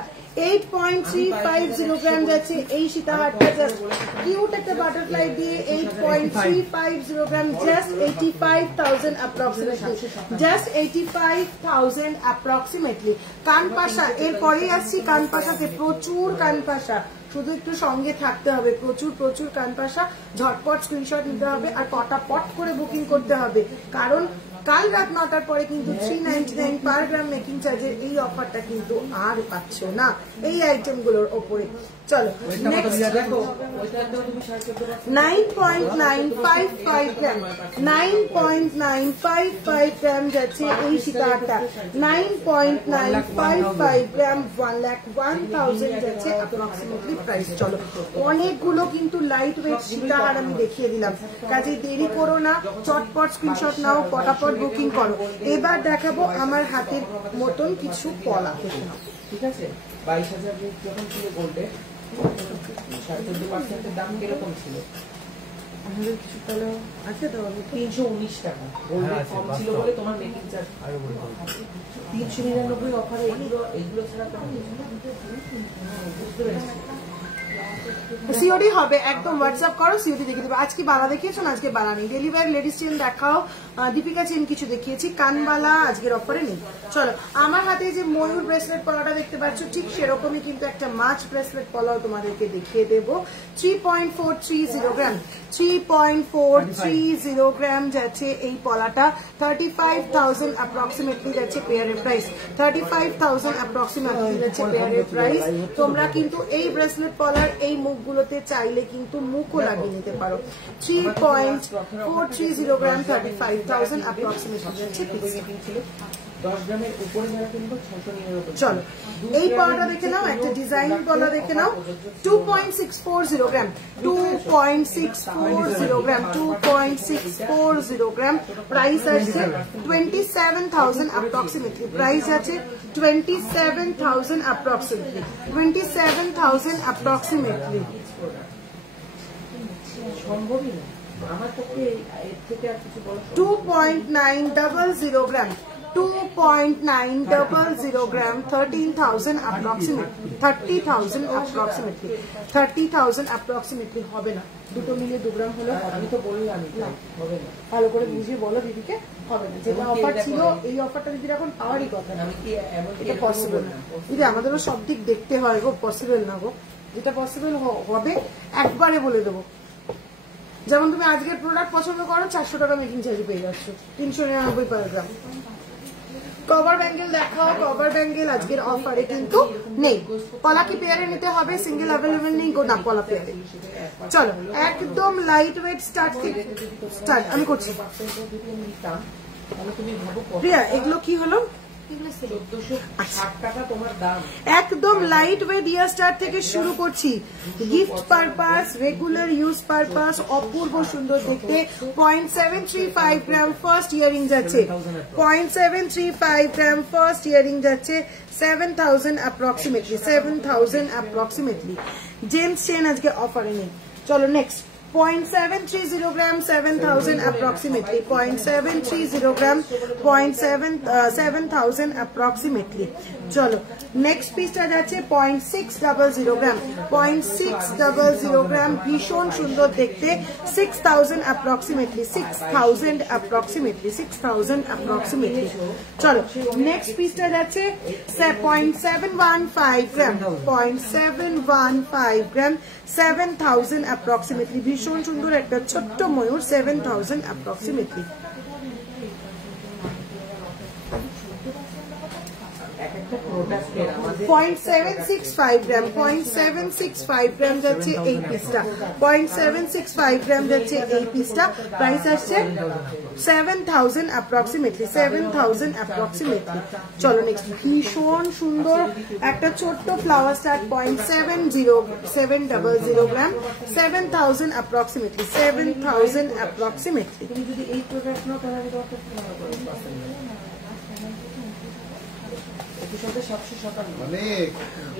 8.350 গ্রাম যাচ্ছে এই সীতাহারটা। জাস্ট কিউট একটা বাটারফ্লাই দিয়ে 8.350 gram. Just 85,000 approximately just 85,000 approximately. কানপাশা এরপরেই আসছি। কানপাশাতে প্রচুর কানপাশা, শুধু একটু সঙ্গে থাকতে হবে। প্রচুর প্রচুর কানপাশা, ঝটপট স্ক্রিনশট নিতে হবে আর পটাপট করে বুকিং করতে হবে, কারণ কাল রাত 9টার পরে কিন্তু 399 পার গ্রাম মেকিং চার্জের এই অফারটা কিন্তু আর পাচ্ছ না এই আইটেমগুলোর ওপরে। চলো নেক্সট 9.955 গ্রাম 9.955 গ্রাম যাচ্ছে এই সীতাহারটা। 9.955 গ্রাম 1,01,000 যাচ্ছে অ্যাপ্রক্সিমেটলি প্রাইস। চলো অনেকগুলো কিন্তু লাইট ওয়েট সীতাহার আমি দেখিয়ে দিলাম, কাজে দেরি করো না, চটপট স্ক্রিনশট নাও, পটাপট বুকিং করো। এবার দেখাবো আমার হাতের মতন কিছু পলা। ঠিক আছে, 22,000 যখন ছিল গোল্ডে 14.5% দাম কিরকম ছিল? আমাদের কিছু পলা আছে তো 319 টাকা। গোল্ডে কম ছিল বলে তোমার মেকিং চার্জ 399 অফারে এগুলো ছাড়া তো বুঝতে পেরেছি। সিওডি হবে, একদম হোয়াটসঅ্যাপ করো, সিওডি দেখে দেবে। আজকে বালা দেখিয়েছো না? আজকে বালা নেই। ডেলিভারি লেডিস চেন দেখাও, দীপিকা চেন কিছু দেখিয়েছি, কানবালা আজকের অফারে নেই। চলো আমার হাতে যে ময়ূর ব্রেসলেট পলাটা দেখতে পাচ্ছ ঠিক সেরকমই কিন্তু একটা মাছ ব্রেসলেট পলাও তোমাদেরকে দেখিয়ে দেবো। 3.430 গ্রাম 3.430 গ্রাম যাচ্ছে এই পলাটা। 35,000 অ্যাপ্রক্সিমেটলি যাচ্ছে পেয়ারের প্রাইস। 35,000 অ্যাপ্রক্সিমেটলি যাচ্ছে পেয়ারের প্রাইস। তোমরা কিন্তু এই ব্রেসলেট পলার এই মুখগুলোতে চাইলে কিন্তু মুখও লাগিয়ে নিতে পারো। 3.430 গ্রাম 35,000 অ্যাপ্রক্সিমেটলি যাচ্ছে পিস। 10 গ্রামের উপরে যারা কিনবো 699। চলো এই পলাটা দেখে নাও, একটা ডিজাইন পলা দেখে নাও। 2.640 গ্রাম 2.640 2.640 গ্রাম, 2.640 গ্রাম, প্রাইস আছে 27,000 অ্যাপ্রক্সিমেটলি, প্রাইস আছে 27,000 অ্যাপ্রক্সিমেটলি, 27,000 অ্যাপ্রক্সিমেটলি। সম্ভবই না আমার পক্ষে এর থেকে আর কিছু বলা 2.900 গ্রাম, 2.900 গ্রাম, 13,000 approximately, 30,000 approximately, 30,000 approximately হবে না, দুটো মিলে 2 গ্রাম হলে হবে আমি তো বললাম হবে না। ভালো করে বুঝিয়ে বলো দিদিকে, হবে না। যেটা অফার ছিল এই অফারটা দিদির এখন পাওয়ারই কথা না, আমি কি এমন এটা পসিবল না দিদি, আমাদেরও সব দিক দেখতে হয় গো, পসিবল না গো, যেটা পসিবল হবে একবারে বলে দেবো। যেমন তুমি আজকের প্রোডাক্ট পছন্দ করো, 400 টাকা মেকিং চার্জ পেয়ে যাচ্ছ, 399 পার গ্রাম। কভার ব্যাঙ্গেল দেখাও, কভার ব্যাঙ্গেল আজকের অফারে কিন্তু নেই, কলা কি পেয়ারে নিতে হবে, সিঙ্গেল অ্যাভেলেবেল নেই গো, না কলা পেয়ারে। চলো একদম লাইট ওয়েট স্টার্ট থেকে স্টার্ট আমি করছি। প্রিয়া এগুলো কি হলো, 1460 টাকা তোমার দাম, একদম লাইট ওয়েট ইয়ার স্টার থেকে শুরু করছি, gift purpose, regular use purpose, অপূর্ব সুন্দর দেখতে। 0.735 গ্রাম ফার্স্ট ইয়ারিং যাচ্ছে, 0.735 গ্রাম ফার্স্ট ইয়ারিং যাচ্ছে, 7,000 অ্যাপ্রক্সিমেটলি, 7,000 অ্যাপ্রক্সিমেটলি। জেমস চেন আজকে অফারে নেই। চলো নেক্সট 0.730 গ্রাম, 7,000 approximately, 0.730 গ্রাম, 7,000 approximately। চলো নেক্সট পিসটা যাচ্ছে 0.600 গ্রাম, 0.600 গ্রাম, ভীষণ সুন্দর দেখতে, 6,000 approximately, 6,000 approximately, 6,000 approximately। চলো নেক্সট পিসটা যাচ্ছে 0.715 গ্রাম, 0.715 গ্রাম, 7,000 approximately, ভীষণ সুন্দর একটা ছোট্ট ময়ূর, 7,000 approximately। এক একটা প্রোডাক্টের আমাদের 0.765 গ্রাম, 0.765 গ্রাম যাচ্ছে এই পিসটা, 0.765 গ্রাম যাচ্ছে এই পিসটা, প্রাইস আসছে 7,000 approximately, 7,000 approximately। চলো নেক্সট ভীষণ সুন্দর একটা ছোট্ট ফ্লাওয়ার স্টার্ট, 0.700 গ্রাম, 7,000 approximately, 7,000 approximately। তুমি যদি এই প্রোডাক্ট নাও তাহলে আমি তোমাকে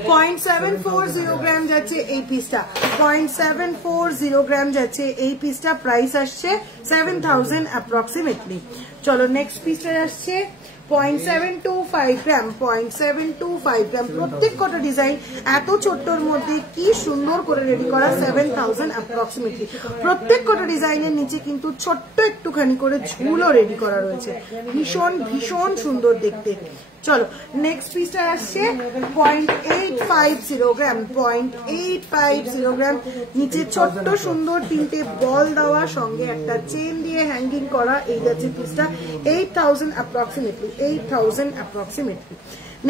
0.740 গ্রাম যাচ্ছে এই পিসটা, 0.740 গ্রাম যাচ্ছে এই পিসটা, প্রাইস আসছে 7,000 approximately। চলো নেক্সট পিসটা আসছে 0.725 গ্রাম, 0.725 গ্রাম, প্রত্যেক কটা ডিজাইন এত ছোট্টর মধ্যে কি সুন্দর করে রেডি করা, 7,000 approximately। প্রত্যেক কটা ডিজাইনের নিচে কিন্তু ছোট্ট একটুখানি করে ঝুলও রেডি করা রয়েছে, ভীষণ ভীষণ সুন্দর দেখতে। চলো নেক্সট পিসটা আসছে 0.850 গ্রাম, 0.850 গ্রাম, নিচে ছোট্ট সুন্দর তিনটে বল দেওয়া, সঙ্গে একটা চেন দিয়ে হ্যাঙ্গিং করা, এই যাচ্ছে পিসটা, 8,000 approximately, 8,000 approximately।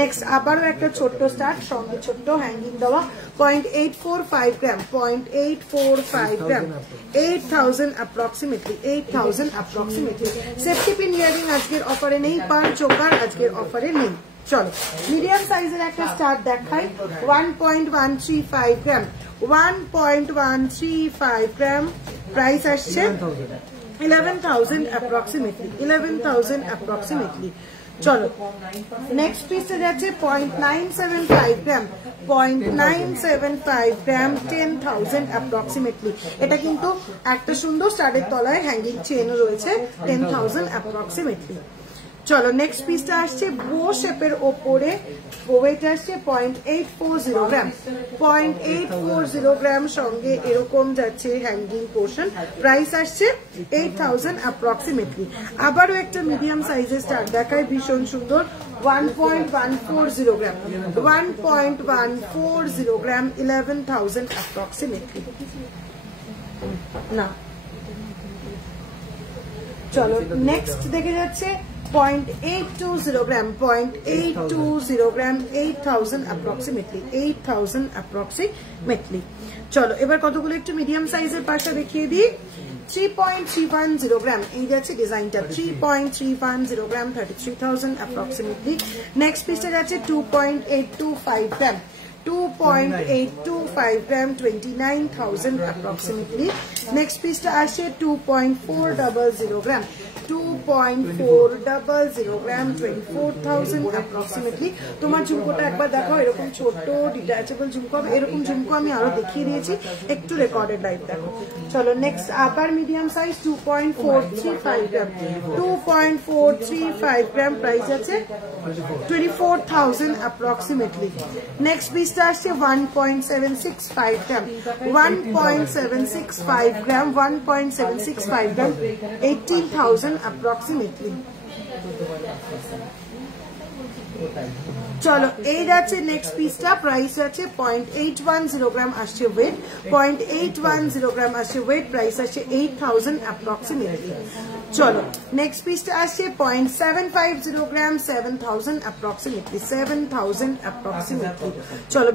নেক্সট আবারও একটা ছোট্ট স্টার্ট, সঙ্গে ছোট্ট হ্যাঙ্গিং দেওয়া, 0.845 গ্রাম, 0.845 গ্রাম, 8,000 approximately, 8,000 approximately। Safety pin earring আজকের অফারে নেই, পার চোকার আজকের অফারে নেই। চলো মিডিয়াম সাইজের একটা স্টার্ট দেখাই, 1.135 গ্রাম, 1.135 গ্রাম, প্রাইস আসছে 11,000 approximately, 11,000 approximately। চলো নেক্সট পিসটা যাচ্ছে 0.975 গ্রাম, 0.975 গ্রাম, 10,000 approximately। এটা কিন্তু একটা সুন্দর স্টারের তলায় হ্যাঙ্গিং চেনও রয়েছে, 10,000 approximately। চলো নেক্সট পিসটা আসছে বো শেপের ওপরে, ওয়েট আসছে 0.840 গ্রাম, 0.840 গ্রাম, সঙ্গে এরকম যাচ্ছে হ্যাঙ্গিং পোর্শন, প্রাইস আসছে 8,000 approximately। আবারও একটা মিডিয়াম সাইজের স্টার দেখায়, ভীষণ সুন্দর, 1.140 গ্রাম, 1.140 গ্রাম, 11,000 approximately। না চলো নেক্সট দেখে যাচ্ছে 0.820 গ্রাম, 0.820 গ্রাম, 8,000 approximately, 8,000 approximately। চলো এবার কতগুলো একটু মিডিয়াম সাইজের পাশা দেখিয়ে দিই। 3.310 গ্রাম, এই যাচ্ছে ডিজাইনটা, 3.310 গ্রাম, 33,000 approximately। নেক্সট পিসটা যাচ্ছে 2.825 গ্রাম, 2.825 গ্রাম 29,000 approximately. Next piece টা আসে 2.400 গ্রাম 2.400 গ্রাম 24,000 approximately. তোমার ঝুমকোটা একবার দেখো, এরকম ছোট ডিটাচেবল ঝুমকো, এরকম ঝুমকো আমি আরো দেখিয়ে দিয়েছি, একটু রেকর্ডেড লাইভ দেখো। চলো নেক্সট আপার মিডিয়াম সাইজ 2.435 গ্রাম 2.435 গ্রাম প্রাইস আছে 24,000 approximately. নেক্সট পিসটা আসছে 1.765 গ্রাম 1.765 গ্রাম 1.765 গ্রাম 18,000 approximately. চলো এই যাচ্ছে নেক্সট পিসটা, প্রাইস আছে 0.810 গ্রাম আসছে ওয়েট, 0.810 গ্রাম আসছে ওয়েট, প্রাইস আছে 8,000 approximately. চলো নেক্সট পিসটা আসছে 0.750 গ্রাম 7,000 approximately 7,000 approximately. চলো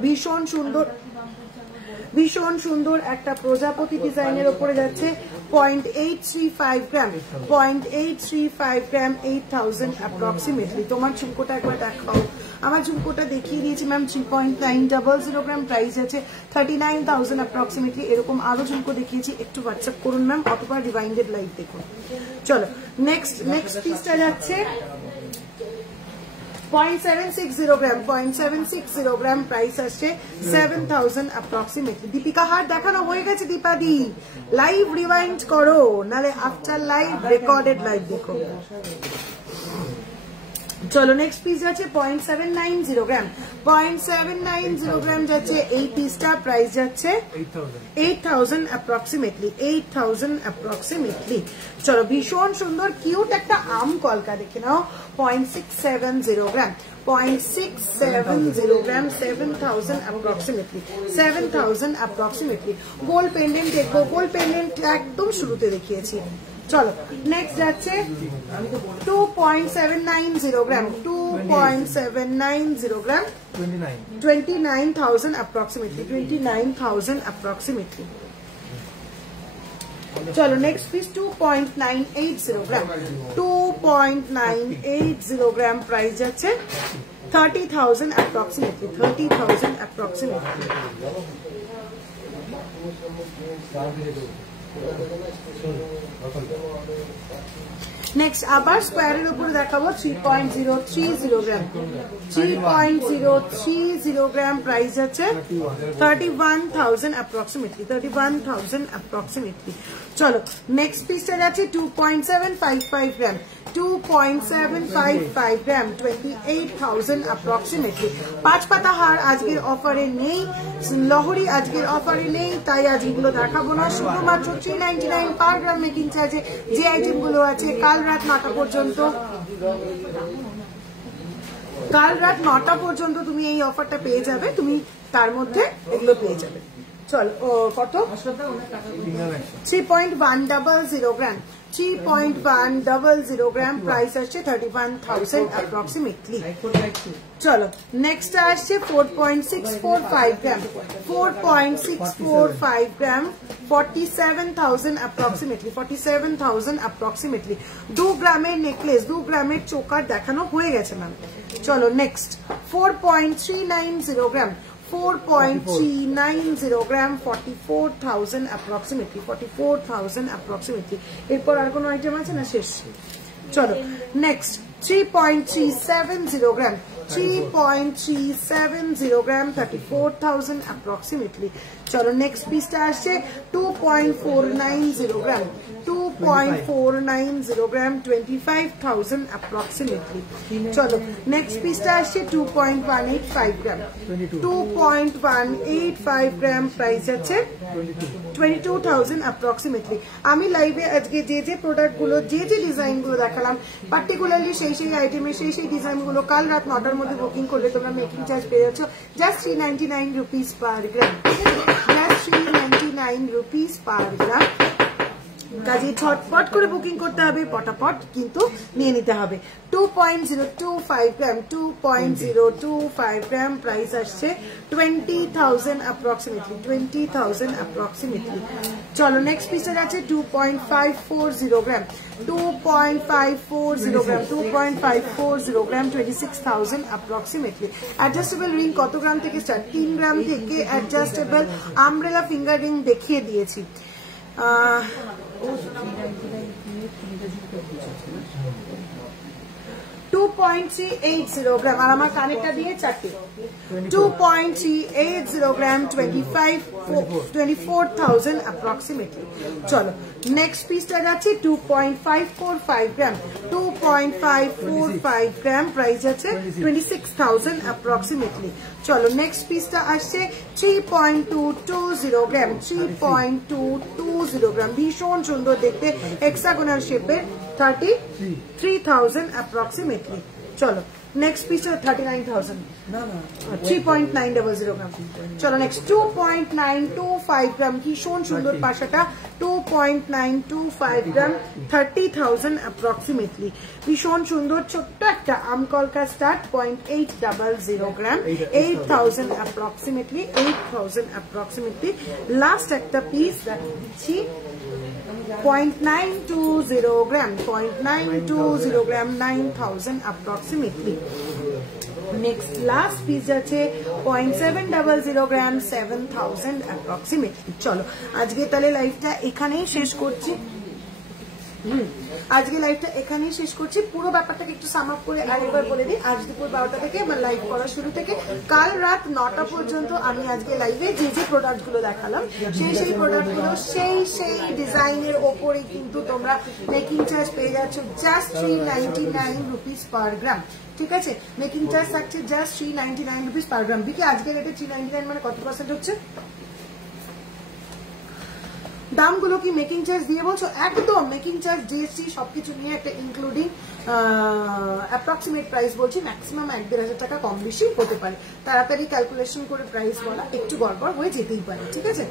ভীষণ সুন্দর একটা প্রজাপতি ডিজাইনের উপরে যাচ্ছে 0.835 গ্রাম 0.835 গ্রাম 8,000 approximately. তোমার ঝুমকোটা একবার দেখাও। আমার ঝুমকোটা দেখিয়ে দিয়েছি ম্যাম 3.900 গ্রাম, প্রাইস আছে 39,000 approximately. এরকম আরো ঝুমকো দেখিয়েছি, একটু হোয়াটসঅ্যাপ করুন ম্যাম অথবা রিভাইন্ডেড লাইভ দেখুন। চলো নেক্সট পিসটা যাচ্ছে 0.760 গ্রাম 0.760 গ্রাম, প্রাইস আসছে 7,000 approximately. দীপিকা হার দেখানো হয়ে গেছে দীপাদি, লাইভ রিওয়াইন্ড করো, নালে আফটার লাইভ রেকর্ডেড লাইভ দেখো। চলো নেক্সট পিস যাচ্ছে 0.790 গ্রাম 0.790 গ্রাম যাচ্ছে এই পিসটা, প্রাইস যাচ্ছে 8,000 approximately 8,000 approximately. চলো ভীষণ সুন্দর কিউট একটা আম কলকা দেখে নাও 0.670 গ্রাম 0.670 গ্রাম 7,000 approximately 7,000 approximately. গোল্ড পেন্ডেন্ট দেখবো, গোল্ড পেন্ডেন্ট একদম শুরুতে দেখিয়েছি। চলো নেক্সট যাচ্ছে 2.790 গ্রাম 2.790 গ্রাম 29,000 approximately 29,000 approximately. চলো নেক্সট পিস 2.980 গ্রাম 2.980 গ্রাম, প্রাইস যাচ্ছে 30,000 approximately 30,000 approximately. নেক্সট আবার স্কোয়ারের উপরে দেখাবো 3.030 গ্রাম 3.030 গ্রাম, প্রাইস আছে 31,000 approximately 31,000 approximately. চলো নেক্সট পিসটা যাচ্ছে 2.755 গ্রাম 2.755 গ্রাম 28,000 approximately. 5 পাতা হার আজকের অফারে নেই, লহরি আজকের অফারে নেই, তাই আজ এগুলো দেখাবো না, শুধুমাত্র 399 পার গ্রাম মেকিং চার্জে যে আইটেম গুলো আছে কাল রাত 9টা পর্যন্ত তুমি এই অফারটা পেয়ে যাবে, তুমি তার মধ্যে এগুলো পেয়ে যাবে। চল কত 3.100 গ্রাম 3.100 গ্রাম, প্রাইস আসছে 31,000 approximately. চলো নেক্সট আসছে 4.645 গ্রাম 4.645 গ্রাম 47,000 approximately 47,000 approximately. 2 গ্রামের নেকলেস 2 গ্রামের চোকার দেখানো হয়ে গেছে ম্যাম। চলো নেক্সট 4.390 গ্রাম 4.390 গ্রাম 44,000 approximately 44,000 approximately. এরপর আর কোনো আইটেম আছে না, শেষ। চলো নেক্সট 3.370 গ্রাম 3.370 গ্রাম 34,000 approximately. চলো নেক্সট পিসটা আসছে 2.490 গ্রাম 2.490 গ্রাম 25,000 approximately. চলো নেক্সট পিসটা আসছে 2.185 গ্রাম 2.185 গ্রাম, প্রাইস আছে 22,000 approximately. আমি লাইভে আজকে যে প্রোডাক্ট গুলো যে ডিজাইন গুলো দেখালাম, পার্টিকুলারলি সেই আইটেমের সেই ডিজাইন গুলো কাল রাত 9টার মধ্যে বুকিং করলে তোমরা মেকিং চার্জ পেয়ে যাচ্ছ জাস্ট 399 rupees পার গ্রাম, জাস্ট 399 rupees পার গ্রাম। কাজে ছটপট করে বুকিং করতে হবে, পটাপট কিন্তু নিয়ে নিতে হবে। 2.025 গ্রাম, 2.025 গ্রাম প্রাইস আসছে 20,000 অ্যাপ্রক্সিমেটলি, 20,000 অ্যাপ্রক্সিমেটলি। চলো নেক্সট পিসের আছে 2.540 গ্রাম, 2.540 গ্রাম, 2.540 গ্রাম, 26,000 অ্যাপ্রক্সিমেটলি। অ্যাডজাস্টেবল রিং কত গ্রাম থেকে স্টার্ট? 3 গ্রাম থেকে অ্যাডজাস্টেবল আমব্রেলা ফিঙ্গার রিং দেখিয়ে দিয়েছি। 2.380 গ্রাম, আর আমার কানেরটা দিয়ে 4টে। 2.380 গ্রাম, 24,000 অ্যাপ্রক্সিমেটলি। চলো নেক্সট পিসটা যাচ্ছে 2.545 গ্রাম, 2.545 গ্রাম প্রাইস আছে 26,000 অ্যাপ্রক্সিমেটলি। চলো নেক্সট পিসটা আসছে 3.220 গ্রাম, 3.220 গ্রাম, ভীষণ সুন্দর দেখতে, হেক্সাগোনাল শেপের, 33,000 অ্যাপ্রক্সিমেটলি। চলো নেক্সট পিসটা 39,000, 3.900 গ্রাম। চলো নেক্সট 2.925 গ্রাম, ভীষণ সুন্দর পাশাটা, 2.925 গ্রাম, 30,000 অ্যাপ্রক্সিমেটলি। ভীষণ সুন্দর ছোট্ট একটা আমকলকা স্টার্ট, 0.800 গ্রাম, 8,000 অ্যাপ্রক্সিমেটলি, 8,000 অ্যাপ্রক্সিমেটলি। লাস্ট একটা পিস দিচ্ছি 0.920 গ্রাম, 0.920 গ্রাম, 9,000 অ্যাপ্রক্সিমেটলি। নেক্সট লাস্ট পিস আছে 0.700 গ্রাম, 7,000 অ্যাপ্রক্সিমেটলি। চলো আজকে তাহলে লাইভটা এখানেই শেষ করছি। আজকে লাইভটা এখানেই শেষ করছি। পুরো ব্যাপারটাকে একটু সাম আপ করে আরেকবার বলে দিই। আজ দুপুর 12টা থেকে আমার লাইভ করা শুরু থেকে কাল রাত 9টা পর্যন্ত আমি আজকে লাইভে যে যে প্রোডাক্টগুলো দেখালাম সেই প্রোডাক্টগুলো সেই ডিজাইনের ওপরে কিন্তু তোমরা মেকিং চার্জ পেয়ে যাচ্ছ জাস্ট 399 রুপিস পার গ্রাম। ঠিক আছে, মেকিং চার্জ থাকছে জাস্ট 399 রুপিস পার গ্রাম। বিকি আজকে রেটে 399 মানে কত পার্সেন্ট হচ্ছে? দামগুলো কি মেকিং চার্জ দিয়ে বলছো? একদম মেকিং চার্জ, জিএসটি সবকিছু নিয়ে একটা ইনক্লুডিং অ্যাপ্রক্সিমেট প্রাইস বলছি। ম্যাক্সিমাম 1,500 টাকা কম বেশি হতে পারে। তাড়াতাড়ি ক্যালকুলেশন করে প্রাইস বলা একটু গড়বড় হয়ে যেতেই পারে। ঠিক আছে,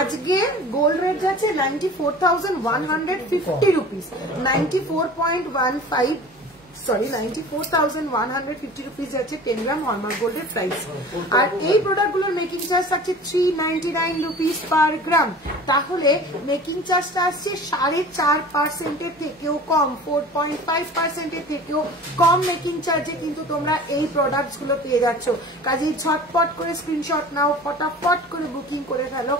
আজকে গোল্ড রেট যাচ্ছে 94,150 রুপিস, 94,150 রুপিস যাচ্ছে 10 গ্রাম হলমার্ক গোল্ডের প্রাইস। আর এই প্রোডাক্টগুলোর মেকিং চার্জ থাকছে 399 রুপিস পার গ্রাম। তাহলে মেকিং চার্জটা আসছে 4.5% থেকেও কম, 4.5% থেকেও কম মেকিং চার্জে কিন্তু তোমরা এই প্রোডাক্টস গুলো পেয়ে যাচ্ছ। কাজেই ঝটপট করে স্ক্রিনশট নাও, ফটাফট করে বুকিং করে ফেলো।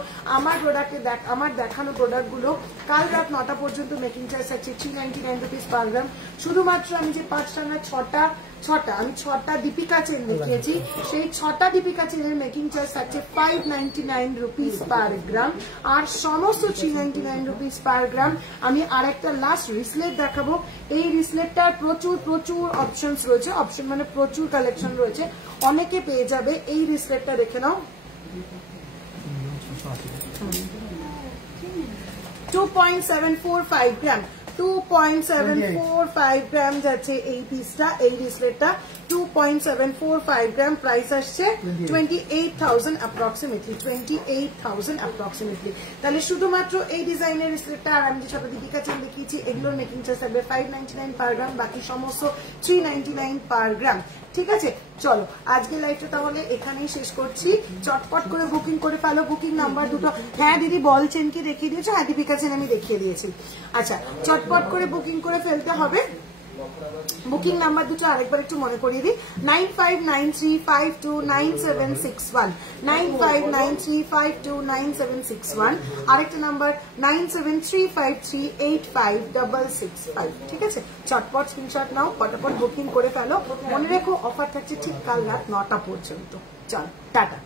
আমার দেখানো প্রোডাক্টগুলো কাল রাত 9টা পর্যন্ত মেকিং চার্জ থাকছে 399 রুপিস পার গ্রাম। শুধুমাত্র আমি যে 5টা না 6টা দীপিকা চেন দেখিয়েছি, সেই 6টা দীপিকা চেনের মেকিং চার্জ থাকছে 599 রুপিস পার গ্রাম। আর সমস্ত 399 রুপিস পার গ্রাম। আমি আর একটা লাস্ট রিসলেট দেখাবো। এই রিসলেটটার প্রচুর অপশনস রয়েছে, অপশন মানে প্রচুর কালেকশন রয়েছে, অনেকে পেয়ে যাবে। এই রিসলেটটা দেখে নাও, 2.745 গ্রাম, 2.745 গ্রাম যাচ্ছে এই পিসটা, এই রিসলেটটা 2.745 গ্রাম। প্রাইস আসছে 28,000 অ্যাপ্রক্সিমেটলি, 28,000 অ্যাপ্রক্সিমেটলি। তাহলে শুধুমাত্র এই ডিজাইনের রিসলেটটা আর আমি যে সব দীপিকা চেন দেখিয়েছি এগুলোর মেকিং চার্জ থাকবে 599 পার গ্রাম, বাকি সমস্ত 399 পার গ্রাম। ঠিক আছে, চলো আজকে লাইভটা তাহলে এখানেই শেষ করছি। চটপট করে বুকিং করে ফেলো। বুকিং নাম্বার দুটো, হ্যাঁ দিদি বল চেন কি দেখিয়ে দিয়েছো? হ্যাঁ দীপিকা চেন আমি দেখিয়ে দিয়েছি। আচ্ছা, চটপট করে বুকিং করে ফেলতে হবে। বুকিং নাম্বার দুটো আরেকবার একটু মনে করিয়ে দিই, 9593529761, 9593529761, আরেকটা নাম্বার 9735385665। ঠিক আছে, চটপট স্ক্রিনশট নাও, ফটাফট বুকিং করে ফেলো। মনে রেখো অফার থাকছে ঠিক কাল রাত 9টা পর্যন্ত। চল টাটা।